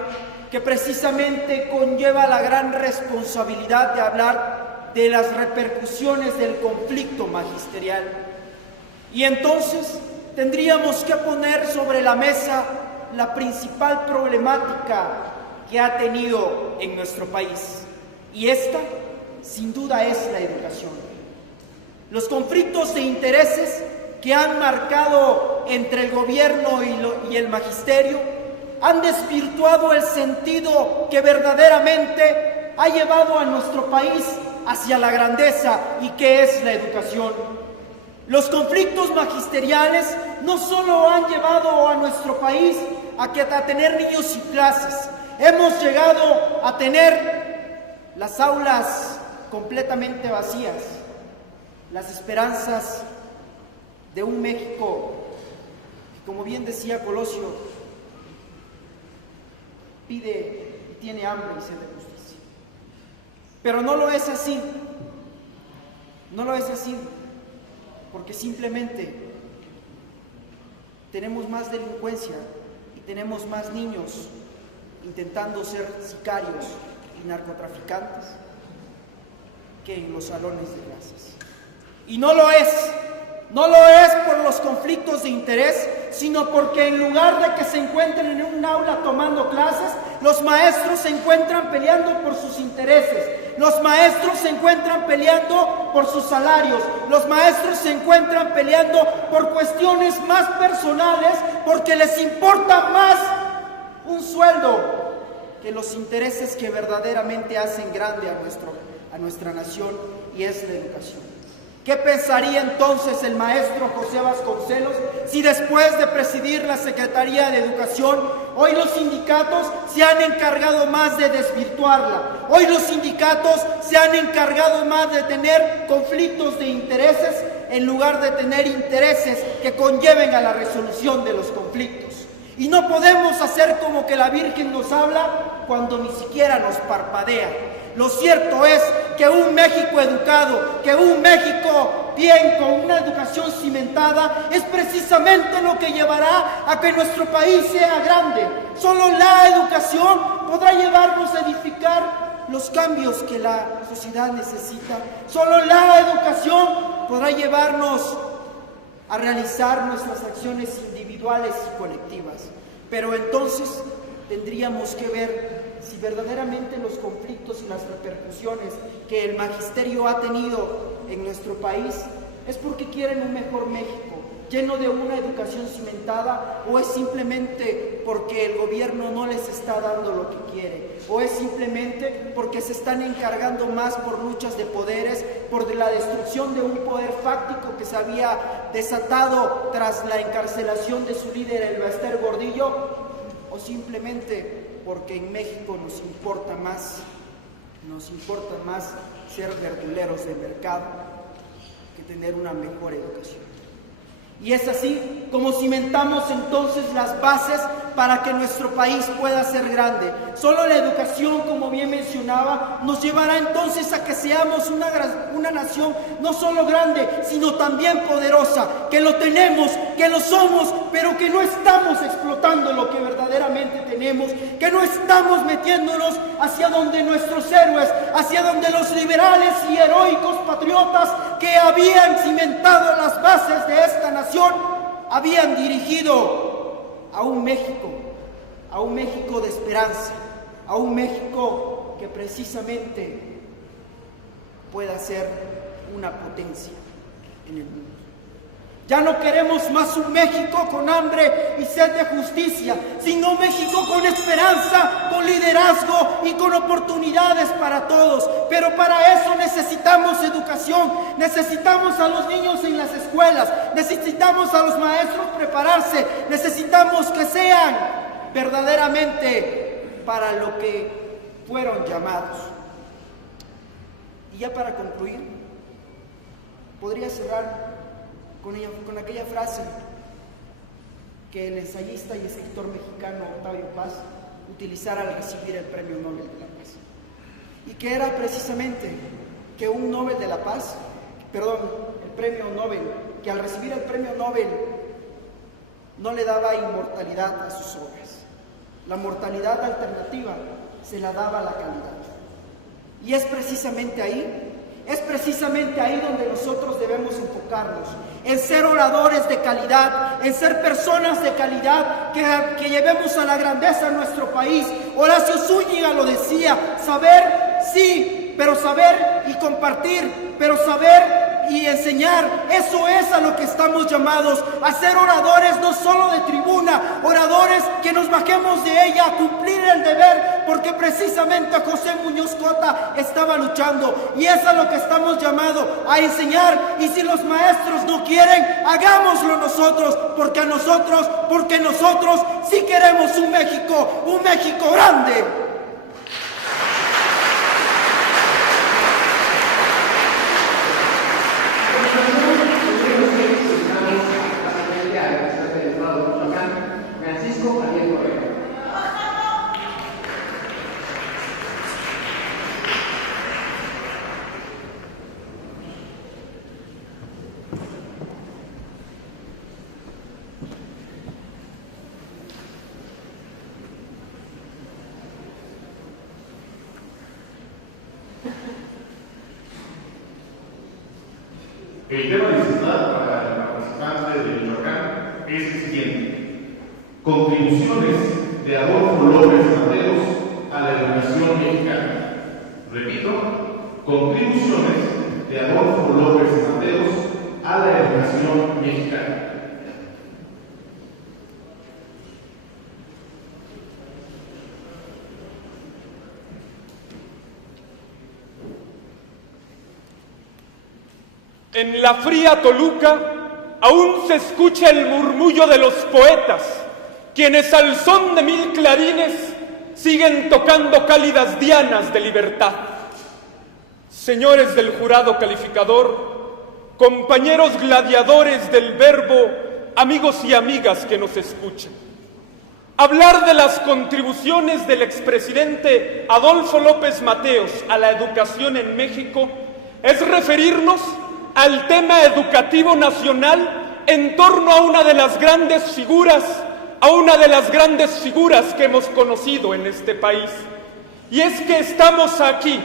que precisamente conlleva la gran responsabilidad de hablar de las repercusiones del conflicto magisterial. Y entonces tendríamos que poner sobre la mesa la principal problemática que ha tenido en nuestro país. Y esta, sin duda, es la educación. Los conflictos de intereses que han marcado entre el gobierno y el magisterio han desvirtuado el sentido que verdaderamente ha llevado a nuestro país hacia la grandeza y que es la educación. Los conflictos magisteriales no solo han llevado a nuestro país a tener niños sin clases, hemos llegado a tener las aulas completamente vacías, las esperanzas de un México que, como bien decía Colosio, pide y tiene hambre y sed de justicia. Pero no lo es así, porque simplemente tenemos más delincuencia y tenemos más niños intentando ser sicarios y narcotraficantes que en los salones de clases. Y no lo es por los conflictos de interés, sino porque en lugar de que se encuentren en un aula tomando clases, los maestros se encuentran peleando por sus intereses, los maestros se encuentran peleando por sus salarios, los maestros se encuentran peleando por cuestiones más personales, porque les importa más un sueldo que los intereses que verdaderamente hacen grande a nuestra nación, y es la educación. ¿Qué pensaría entonces el maestro José Vasconcelos si después de presidir la Secretaría de Educación, hoy los sindicatos se han encargado más de desvirtuarla? Hoy los sindicatos se han encargado más de tener conflictos de intereses en lugar de tener intereses que conlleven a la resolución de los conflictos. Y no podemos hacer como que la Virgen nos habla cuando ni siquiera nos parpadea. Lo cierto es que un México educado, que un México bien, con una educación cimentada, es precisamente lo que llevará a que nuestro país sea grande. Solo la educación podrá llevarnos a edificar los cambios que la sociedad necesita. Solo la educación podrá llevarnos a realizar nuestras acciones individuales y colectivas. Pero entonces tendríamos que ver si verdaderamente los conflictos y las repercusiones que el magisterio ha tenido en nuestro país es porque quieren un mejor México, lleno de una educación cimentada, o es simplemente porque el gobierno no les está dando lo que quiere, o es simplemente porque se están encargando más por luchas de poderes, por la destrucción de un poder fáctico que se había desatado tras la encarcelación de su líder, el Bester Gordillo, o simplemente porque en México nos importa más ser verduleros de mercado que tener una mejor educación. Y es así como cimentamos entonces las bases para que nuestro país pueda ser grande. Solo la educación, como bien mencionaba, nos llevará entonces a que seamos una nación no solo grande, sino también poderosa, que lo tenemos, que lo somos, pero que no estamos explotando lo que verdaderamente tenemos, que no estamos metiéndonos hacia donde nuestros héroes, hacia donde los liberales y heroicos patriotas que habían cimentado las bases de esta nación habían dirigido a un México de esperanza, a un México que precisamente pueda ser una potencia en el mundo. Ya no queremos más un México con hambre y sed de justicia, sino un México con esperanza, con liderazgo y con oportunidades para todos. Pero para eso necesitamos educación, necesitamos a los niños en las escuelas, necesitamos a los maestros prepararse, necesitamos que sean verdaderamente para lo que fueron llamados. Y ya para concluir, podría cerrar con aquella frase que el ensayista y escritor mexicano Octavio Paz utilizara al recibir el Premio Nobel de la Paz. Y que era precisamente que el Premio Nobel, que al recibir el Premio Nobel no le daba inmortalidad a sus obras. La mortalidad alternativa se la daba la calidad. Y es precisamente ahí donde nosotros debemos enfocarnos, en ser oradores de calidad, en ser personas de calidad que llevemos a la grandeza a nuestro país. Horacio Zúñiga lo decía: saber sí, pero saber y compartir, pero saber y enseñar, eso es a lo que estamos llamados, a ser oradores no solo de tribuna, oradores que nos bajemos de ella a cumplir el deber, porque precisamente José Muñoz Cota estaba luchando, y es a lo que estamos llamados, a enseñar. Y si los maestros no quieren, hagámoslo nosotros, porque nosotros sí queremos un México grande. El tema licenciado para el participante de Michoacán es el siguiente: contribuciones de Adolfo López Mateos a la educación mexicana. Repito, contribuciones de Adolfo López Mateos a la educación mexicana. En la fría Toluca aún se escucha el murmullo de los poetas, quienes al son de 1000 clarines siguen tocando cálidas dianas de libertad. Señores del jurado calificador, compañeros gladiadores del verbo, amigos y amigas que nos escuchan. Hablar de las contribuciones del expresidente Adolfo López Mateos a la educación en México es referirnos al tema educativo nacional en torno a una de las grandes figuras, que hemos conocido en este país. Y es que estamos aquí,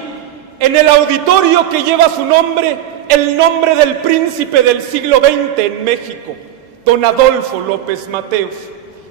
en el auditorio que lleva su nombre, el nombre del príncipe del siglo XX en México, don Adolfo López Mateos.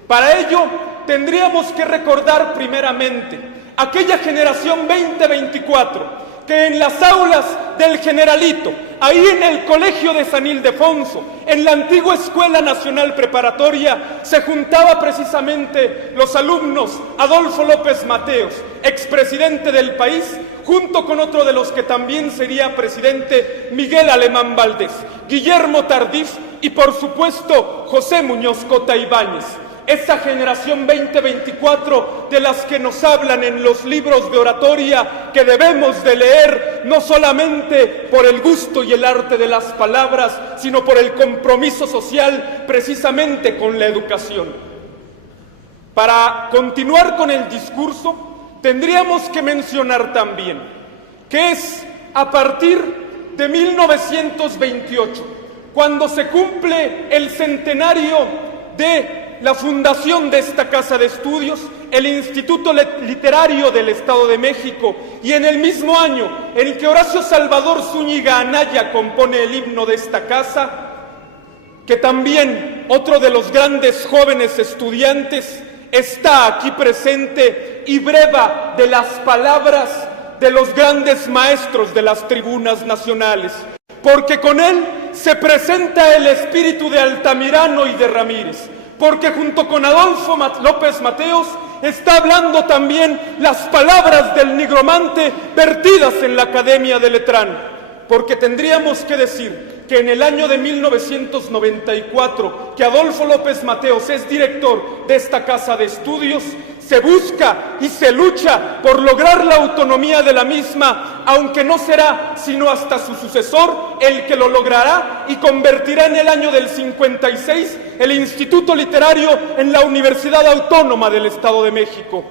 Para ello, tendríamos que recordar primeramente aquella generación 2024 que en las aulas del Generalito, ahí en el Colegio de San Ildefonso, en la antigua Escuela Nacional Preparatoria, se juntaba precisamente los alumnos Adolfo López Mateos, expresidente del país, junto con otro de los que también sería presidente, Miguel Alemán Valdés, Guillermo Tardif y por supuesto José Muñoz Cota Ibáñez. Esa generación 2024 de las que nos hablan en los libros de oratoria que debemos de leer no solamente por el gusto y el arte de las palabras, sino por el compromiso social precisamente con la educación. Para continuar con el discurso, tendríamos que mencionar también que es a partir de 1928, cuando se cumple el centenario de la fundación de esta casa de estudios, el Instituto Literario del Estado de México, y en el mismo año en el que Horacio Salvador Zúñiga Anaya compone el himno de esta casa, que también otro de los grandes jóvenes estudiantes está aquí presente y breva de las palabras de los grandes maestros de las tribunas nacionales, porque con él se presenta el espíritu de Altamirano y de Ramírez, porque junto con Adolfo López Mateos está hablando también las palabras del nigromante vertidas en la Academia de Letrán, porque tendríamos que decir que en el año de 1994, que Adolfo López Mateos es director de esta casa de estudios, se busca y se lucha por lograr la autonomía de la misma, aunque no será sino hasta su sucesor el que lo logrará y convertirá en el año del 56 el Instituto Literario en la Universidad Autónoma del Estado de México.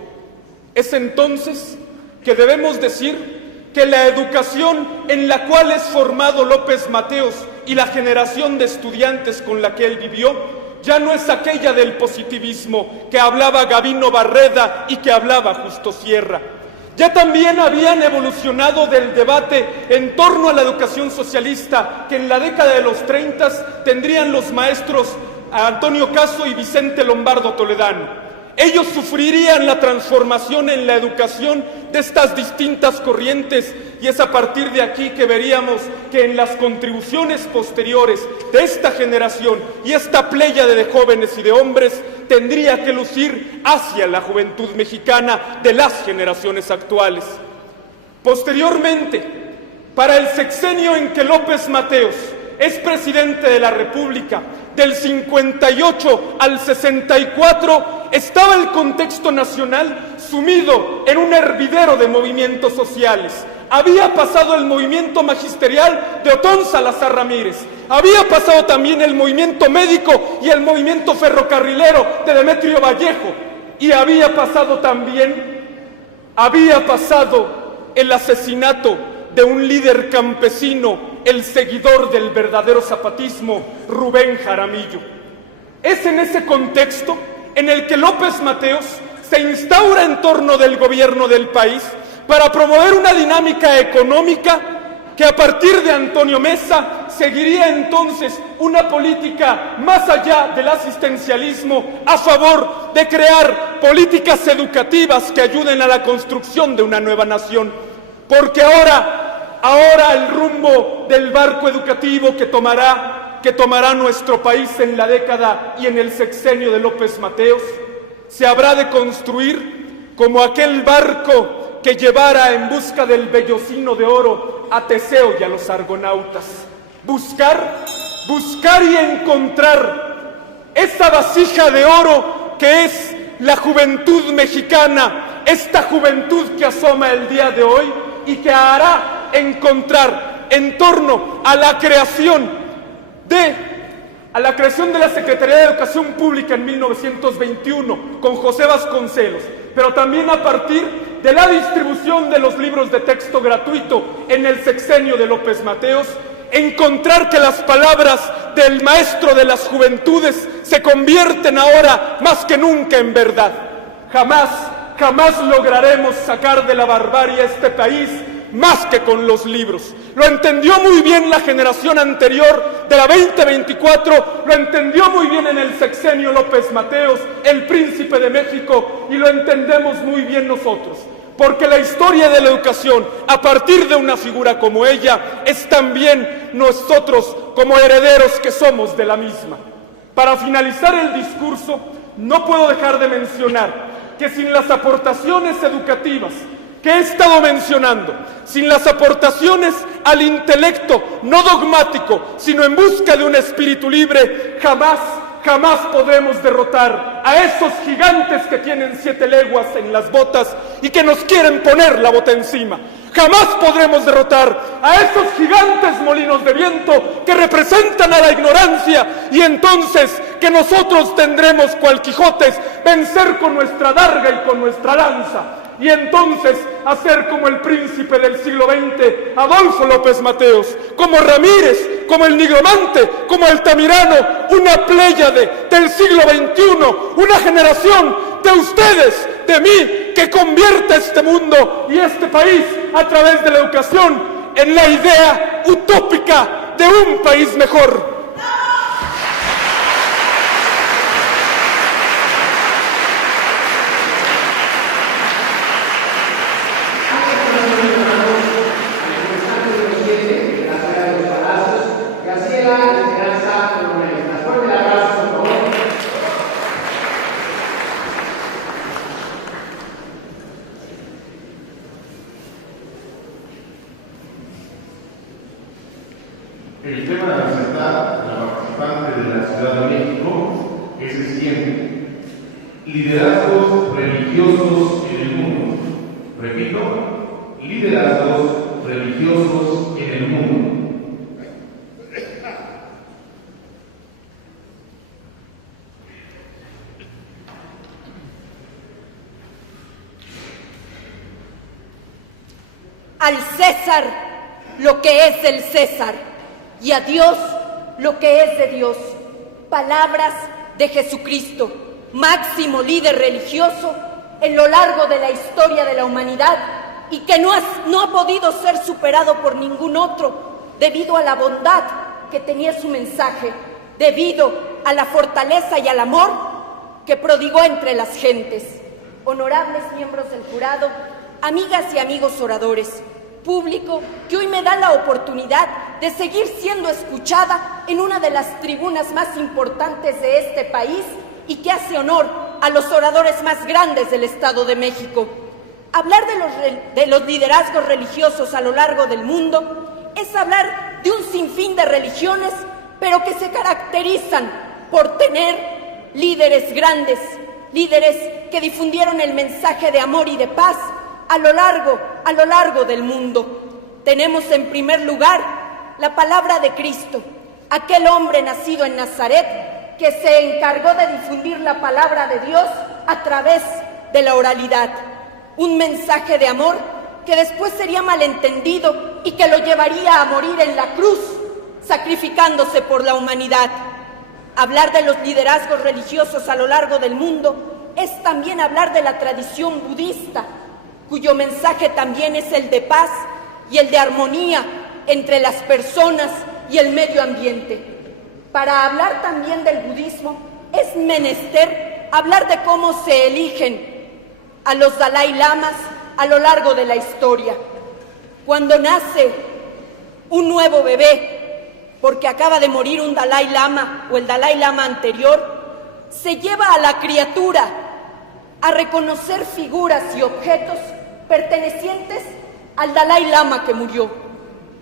Es entonces que debemos decir que la educación en la cual es formado López Mateos y la generación de estudiantes con la que él vivió ya no es aquella del positivismo que hablaba Gavino Barreda y que hablaba Justo Sierra. Ya también habían evolucionado del debate en torno a la educación socialista que en la década de los 30 tendrían los maestros Antonio Caso y Vicente Lombardo Toledano. Ellos sufrirían la transformación en la educación de estas distintas corrientes, y es a partir de aquí que veríamos que en las contribuciones posteriores de esta generación y esta pléyade de jóvenes y de hombres tendría que lucir hacia la juventud mexicana de las generaciones actuales. Posteriormente, para el sexenio en que López Mateos es presidente de la República, del 58 al 64, estaba el contexto nacional sumido en un hervidero de movimientos sociales. Había pasado el movimiento magisterial de Otón Salazar Ramírez, había pasado también el movimiento médico y el movimiento ferrocarrilero de Demetrio Vallejo, y había pasado el asesinato de un líder campesino, el seguidor del verdadero zapatismo, Rubén Jaramillo. Es en ese contexto en el que López Mateos se instaura en torno del gobierno del país para promover una dinámica económica que a partir de Antonio Mesa seguiría entonces una política más allá del asistencialismo a favor de crear políticas educativas que ayuden a la construcción de una nueva nación. Porque ahora el rumbo del barco educativo que tomará nuestro país en la década y en el sexenio de López Mateos se habrá de construir como aquel barco que llevara en busca del vellocino de oro a Teseo y a los argonautas. Buscar y encontrar esa vasija de oro que es la juventud mexicana, esta juventud que asoma el día de hoy y que hará encontrar en torno a la creación a la creación de la Secretaría de Educación Pública en 1921 con José Vasconcelos, pero también a partir de la distribución de los libros de texto gratuito en el sexenio de López Mateos, encontrar que las palabras del maestro de las juventudes se convierten ahora más que nunca en verdad. Jamás lograremos sacar de la barbarie a este país más que con los libros. Lo entendió muy bien la generación anterior de la 2024, lo entendió muy bien en el sexenio López Mateos, el Príncipe de México, y lo entendemos muy bien nosotros. Porque la historia de la educación, a partir de una figura como ella, es también nosotros como herederos que somos de la misma. Para finalizar el discurso, no puedo dejar de mencionar que sin las aportaciones educativas que he estado mencionando, sin las aportaciones al intelecto no dogmático, sino en busca de un espíritu libre, jamás podremos derrotar a esos gigantes que tienen 7 leguas en las botas y que nos quieren poner la bota encima. Jamás podremos derrotar a esos gigantes molinos de viento que representan a la ignorancia, y entonces que nosotros tendremos cual Quijotes vencer con nuestra darga y con nuestra lanza. Y entonces hacer como el príncipe del siglo XX, Adolfo López Mateos, como Ramírez, como el nigromante, como Altamirano, una pléyade del siglo XXI, una generación de ustedes, de mí, que convierta este mundo y este país a través de la educación en la idea utópica de un país mejor. El tema a presentar la participante de la Ciudad de México es el siguiente: liderazgos religiosos en el mundo. Repito, liderazgos religiosos en el mundo. Al César lo que es del César, y a Dios lo que es de Dios. Palabras de Jesucristo, máximo líder religioso en lo largo de la historia de la humanidad, y que no ha podido ser superado por ningún otro, debido a la bondad que tenía su mensaje, debido a la fortaleza y al amor que prodigó entre las gentes. Honorables miembros del jurado, amigas y amigos oradores, público que hoy me da la oportunidad de seguir siendo escuchada en una de las tribunas más importantes de este país y que hace honor a los oradores más grandes del Estado de México. Hablar de los liderazgos religiosos a lo largo del mundo es hablar de un sinfín de religiones, pero que se caracterizan por tener líderes grandes, líderes que difundieron el mensaje de amor y de paz a lo largo del mundo. Tenemos en primer lugar la palabra de Cristo, aquel hombre nacido en Nazaret que se encargó de difundir la palabra de Dios a través de la oralidad. Un mensaje de amor que después sería malentendido y que lo llevaría a morir en la cruz, sacrificándose por la humanidad. Hablar de los liderazgos religiosos a lo largo del mundo es también hablar de la tradición budista, cuyo mensaje también es el de paz y el de armonía entre las personas y el medio ambiente. Para hablar también del budismo es menester hablar de cómo se eligen a los Dalai Lamas a lo largo de la historia. Cuando nace un nuevo bebé, porque acaba de morir un Dalai Lama o el Dalai Lama anterior, se lleva a la criatura a reconocer figuras y objetos pertenecientes al Dalai Lama que murió.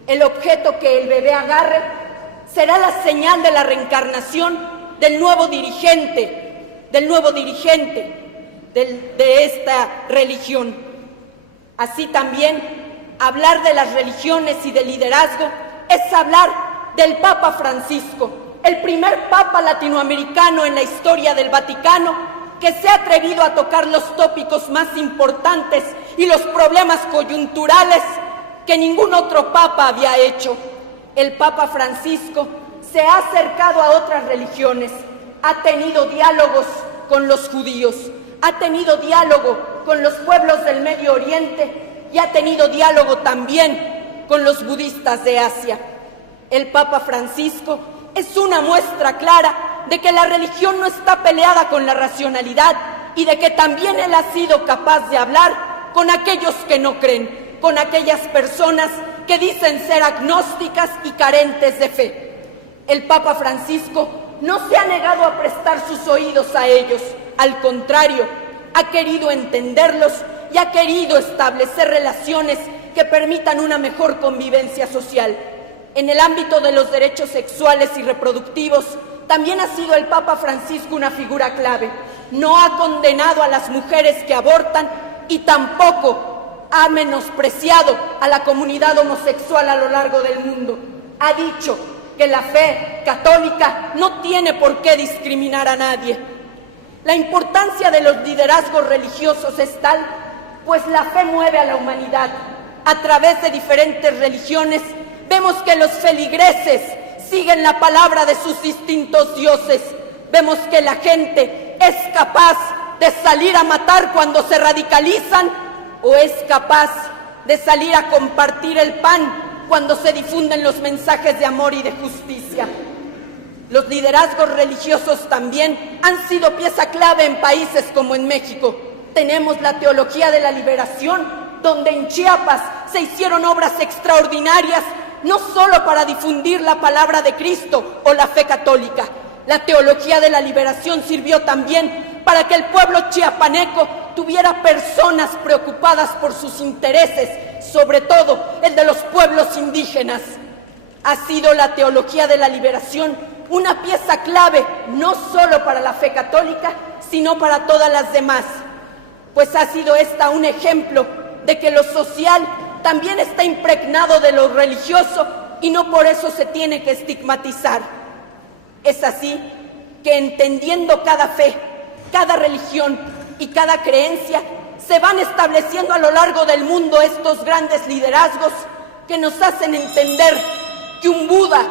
El objeto que el bebé agarre será la señal de la reencarnación del nuevo dirigente de esta religión. Así también, hablar de las religiones y del liderazgo es hablar del Papa Francisco, el primer papa latinoamericano en la historia del Vaticano que se ha atrevido a tocar los tópicos más importantes y los problemas coyunturales que ningún otro papa había hecho. El Papa Francisco se ha acercado a otras religiones, ha tenido diálogos con los judíos, ha tenido diálogo con los pueblos del Medio Oriente y ha tenido diálogo también con los budistas de Asia. El Papa Francisco es una muestra clara de que la religión no está peleada con la racionalidad y de que también él ha sido capaz de hablar con aquellos que no creen, con aquellas personas que dicen ser agnósticas y carentes de fe. El Papa Francisco no se ha negado a prestar sus oídos a ellos, al contrario, ha querido entenderlos y ha querido establecer relaciones que permitan una mejor convivencia social. En el ámbito de los derechos sexuales y reproductivos, también ha sido el Papa Francisco una figura clave. No ha condenado a las mujeres que abortan y tampoco ha menospreciado a la comunidad homosexual a lo largo del mundo. Ha dicho que la fe católica no tiene por qué discriminar a nadie. La importancia de los liderazgos religiosos es tal, pues la fe mueve a la humanidad. A través de diferentes religiones, vemos que los feligreses siguen la palabra de sus distintos dioses. Vemos que la gente es capaz de salir a matar cuando se radicalizan o es capaz de salir a compartir el pan cuando se difunden los mensajes de amor y de justicia. Los liderazgos religiosos también han sido pieza clave en países como en México. Tenemos la teología de la liberación, donde en Chiapas se hicieron obras extraordinarias, no solo para difundir la palabra de Cristo o la fe católica. La teología de la liberación sirvió también para que el pueblo chiapaneco tuviera personas preocupadas por sus intereses, sobre todo el de los pueblos indígenas. Ha sido la teología de la liberación una pieza clave no solo para la fe católica, sino para todas las demás, pues ha sido esta un ejemplo de que lo social también está impregnado de lo religioso y no por eso se tiene que estigmatizar. Es así que entendiendo cada fe, cada religión y cada creencia, se van estableciendo a lo largo del mundo estos grandes liderazgos que nos hacen entender que un Buda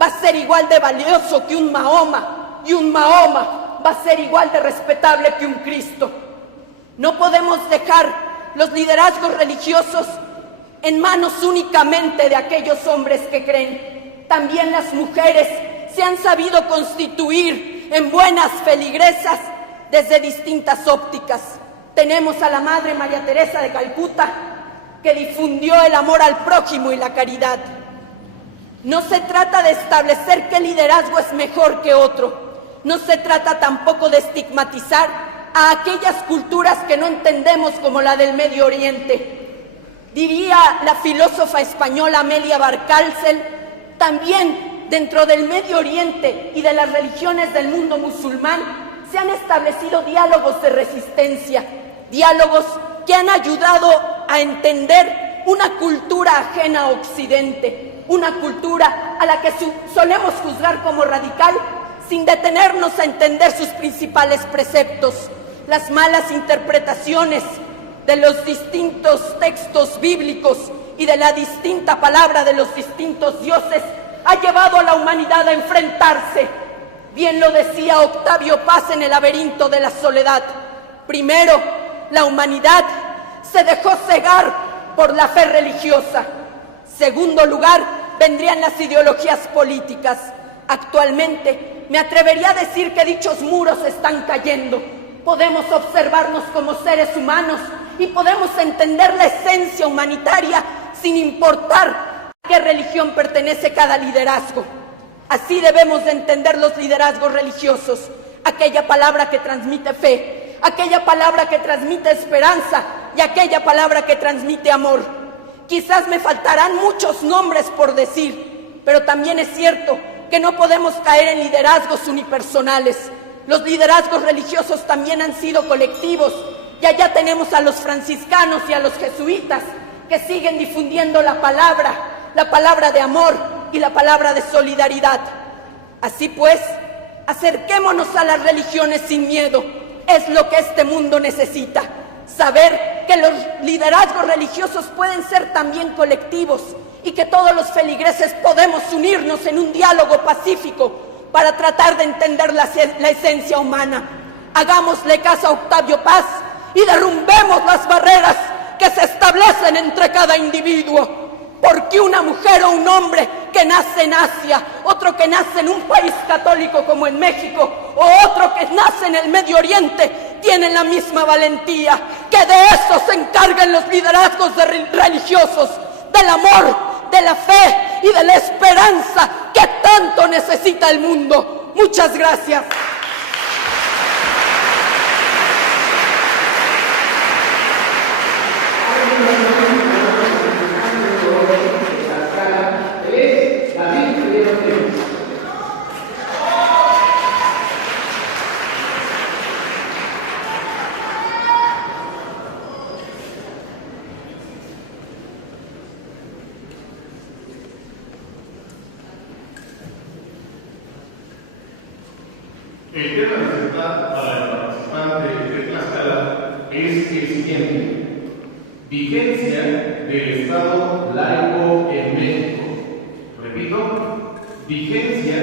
va a ser igual de valioso que un Mahoma y un Mahoma va a ser igual de respetable que un Cristo. No podemos dejar los liderazgos religiosos en manos únicamente de aquellos hombres que creen. También las mujeres se han sabido constituir en buenas feligresas desde distintas ópticas. Tenemos a la Madre María Teresa de Calcuta, que difundió el amor al prójimo y la caridad. No se trata de establecer qué liderazgo es mejor que otro. No se trata tampoco de estigmatizar a aquellas culturas que no entendemos como la del Medio Oriente. Diría la filósofa española Amelia Barcárcel, también dentro del Medio Oriente y de las religiones del mundo musulmán se han establecido diálogos de resistencia, diálogos que han ayudado a entender una cultura ajena a Occidente, una cultura a la que solemos juzgar como radical sin detenernos a entender sus principales preceptos. Las malas interpretaciones de los distintos textos bíblicos y de la distinta palabra de los distintos dioses ha llevado a la humanidad a enfrentarse. Bien lo decía Octavio Paz en El laberinto de la soledad. Primero, la humanidad se dejó cegar por la fe religiosa. Segundo lugar, vendrían las ideologías políticas. Actualmente, me atrevería a decir que dichos muros están cayendo. Podemos observarnos como seres humanos y podemos entender la esencia humanitaria sin importar a qué religión pertenece cada liderazgo. Así debemos de entender los liderazgos religiosos, aquella palabra que transmite fe, aquella palabra que transmite esperanza y aquella palabra que transmite amor. Quizás me faltarán muchos nombres por decir, pero también es cierto que no podemos caer en liderazgos unipersonales. Los liderazgos religiosos también han sido colectivos y allá tenemos a los franciscanos y a los jesuitas que siguen difundiendo la palabra de amor, y la palabra de solidaridad. Así pues, acerquémonos a las religiones sin miedo. Es lo que este mundo necesita. Saber que los liderazgos religiosos pueden ser también colectivos y que todos los feligreses podemos unirnos en un diálogo pacífico para tratar de entender la esencia humana. Hagámosle caso a Octavio Paz y derrumbemos las barreras que se establecen entre cada individuo. Porque una mujer o un hombre que nace en Asia, otro que nace en un país católico como en México, o otro que nace en el Medio Oriente, tienen la misma valentía. Que de eso se encarguen los liderazgos religiosos, del amor, de la fe y de la esperanza que tanto necesita el mundo. Muchas gracias. El tema de presentar para el participante de Tlaxcala es el siguiente: vigencia del Estado laico en México. Repito, vigencia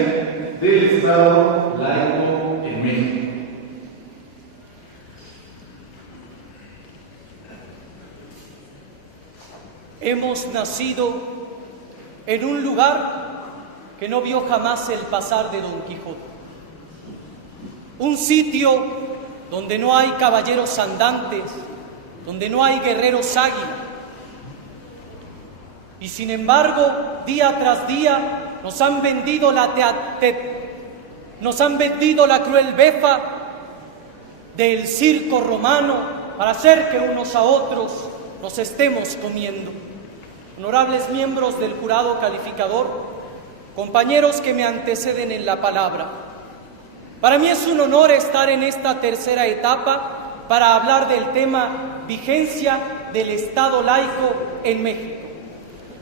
del Estado laico en México. Hemos nacido en un lugar que no vio jamás el pasar de Don Quijote. Un sitio donde no hay caballeros andantes, donde no hay guerreros águila. Y sin embargo, día tras día nos han vendido la cruel befa del circo romano para hacer que unos a otros nos estemos comiendo. Honorables miembros del jurado calificador, compañeros que me anteceden en la palabra, para mí es un honor estar en esta tercera etapa para hablar del tema vigencia del Estado laico en México.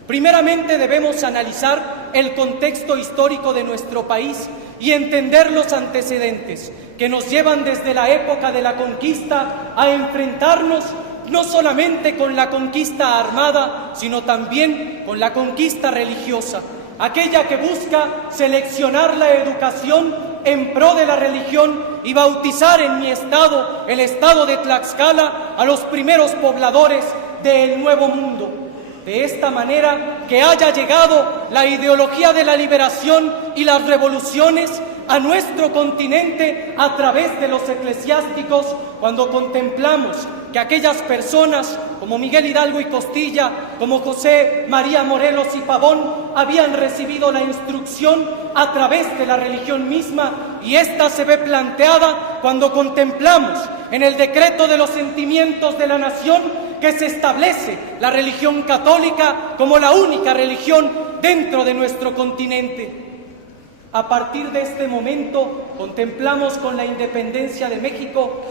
Primeramente debemos analizar el contexto histórico de nuestro país y entender los antecedentes que nos llevan desde la época de la conquista a enfrentarnos no solamente con la conquista armada, sino también con la conquista religiosa, aquella que busca seleccionar la educación en pro de la religión y bautizar en mi estado, el estado de Tlaxcala, a los primeros pobladores del Nuevo Mundo. De esta manera que haya llegado la ideología de la liberación y las revoluciones a nuestro continente a través de los eclesiásticos, cuando contemplamos que aquellas personas como Miguel Hidalgo y Costilla, como José María Morelos y Pavón, habían recibido la instrucción a través de la religión misma, y esta se ve planteada cuando contemplamos en el decreto de los sentimientos de la nación que se establece la religión católica como la única religión dentro de nuestro continente. A partir de este momento contemplamos con la independencia de México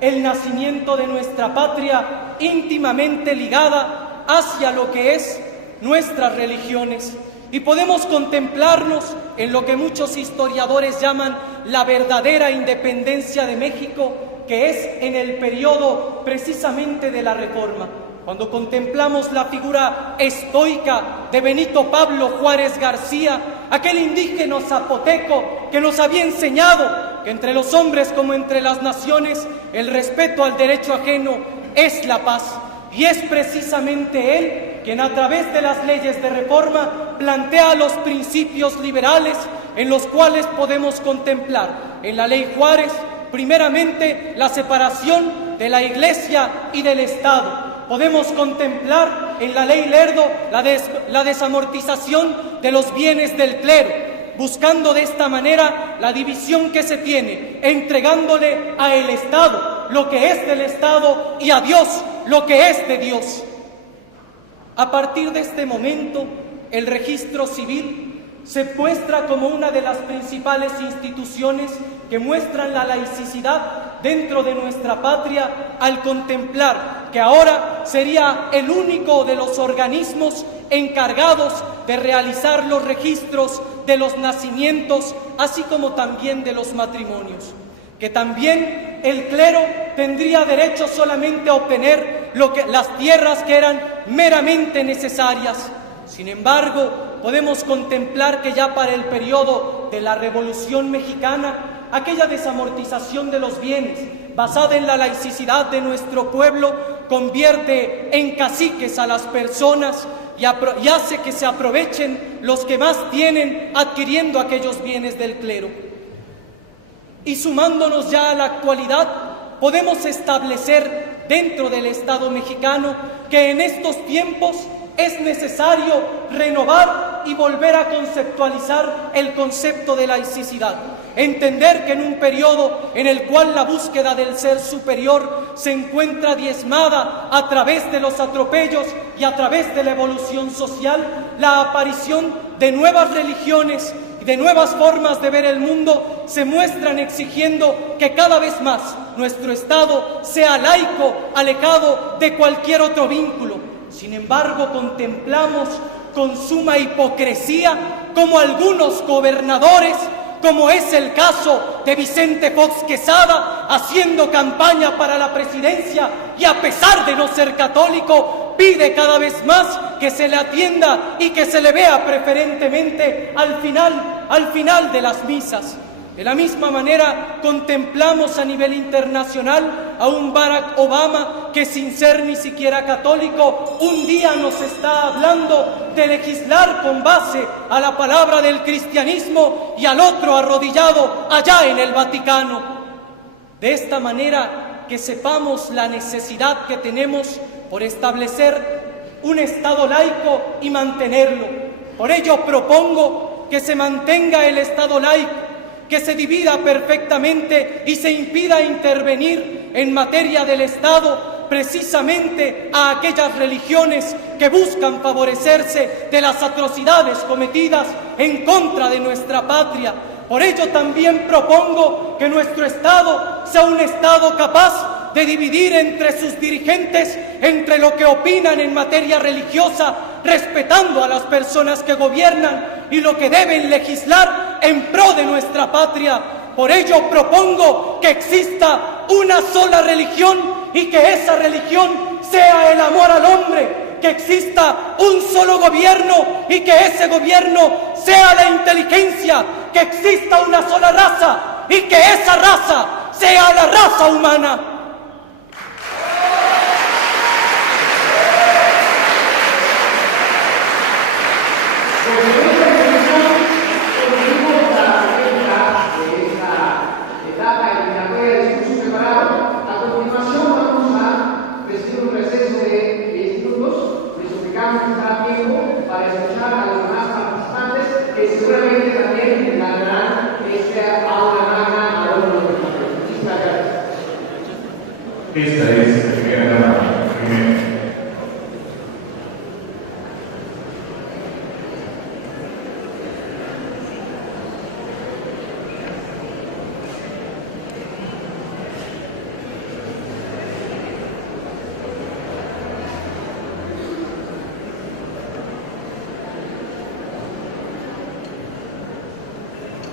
el nacimiento de nuestra patria íntimamente ligada hacia lo que es nuestras religiones, y podemos contemplarnos en lo que muchos historiadores llaman la verdadera independencia de México, que es en el periodo precisamente de la Reforma, cuando contemplamos la figura estoica de Benito Pablo Juárez García, aquel indígena zapoteco que nos había enseñado que entre los hombres como entre las naciones el respeto al derecho ajeno es la paz. Y es precisamente él quien a través de las leyes de reforma plantea los principios liberales en los cuales podemos contemplar en la Ley Juárez, primeramente, la separación de la Iglesia y del Estado. Podemos contemplar en la Ley Lerdo la desamortización de los bienes del clero, buscando de esta manera la división que se tiene, entregándole a el Estado lo que es del Estado y a Dios lo que es de Dios. A partir de este momento, el registro civil se muestra como una de las principales instituciones que muestran la laicidad dentro de nuestra patria, al contemplar que ahora sería el único de los organismos encargados de realizar los registros de los nacimientos, así como también de los matrimonios. Que también el clero tendría derecho solamente a obtener las tierras que eran meramente necesarias. Sin embargo, podemos contemplar que ya para el periodo de la Revolución Mexicana, aquella desamortización de los bienes, basada en la laicidad de nuestro pueblo, convierte en caciques a las personas y hace que se aprovechen los que más tienen adquiriendo aquellos bienes del clero. Y sumándonos ya a la actualidad, podemos establecer dentro del Estado mexicano que en estos tiempos es necesario renovar y volver a conceptualizar el concepto de laicidad. Entender que en un periodo en el cual la búsqueda del ser superior se encuentra diezmada a través de los atropellos y a través de la evolución social, la aparición de nuevas religiones y de nuevas formas de ver el mundo se muestran exigiendo que cada vez más nuestro Estado sea laico, alejado de cualquier otro vínculo. Sin embargo, contemplamos con suma hipocresía como algunos gobernadores, como es el caso de Vicente Fox Quesada, haciendo campaña para la presidencia y a pesar de no ser católico, pide cada vez más que se le atienda y que se le vea preferentemente al final de las misas. De la misma manera, contemplamos a nivel internacional a un Barack Obama que, sin ser ni siquiera católico, un día nos está hablando de legislar con base a la palabra del cristianismo y al otro arrodillado allá en el Vaticano. De esta manera, que sepamos la necesidad que tenemos por establecer un Estado laico y mantenerlo. Por ello propongo que se mantenga el Estado laico, que se divida perfectamente y se impida intervenir en materia del Estado precisamente a aquellas religiones que buscan favorecerse de las atrocidades cometidas en contra de nuestra patria. Por ello también propongo que nuestro Estado sea un Estado capaz de dividir entre sus dirigentes entre lo que opinan en materia religiosa, respetando a las personas que gobiernan, y lo que deben legislar en pro de nuestra patria. Por ello propongo que exista una sola religión y que esa religión sea el amor al hombre, que exista un solo gobierno y que ese gobierno sea la inteligencia, que exista una sola raza y que esa raza sea la raza humana. Para escuchar a los demás participantes que seguramente también tendrán aula magna a uno de los. Muchísimas gracias. Esta es la primera.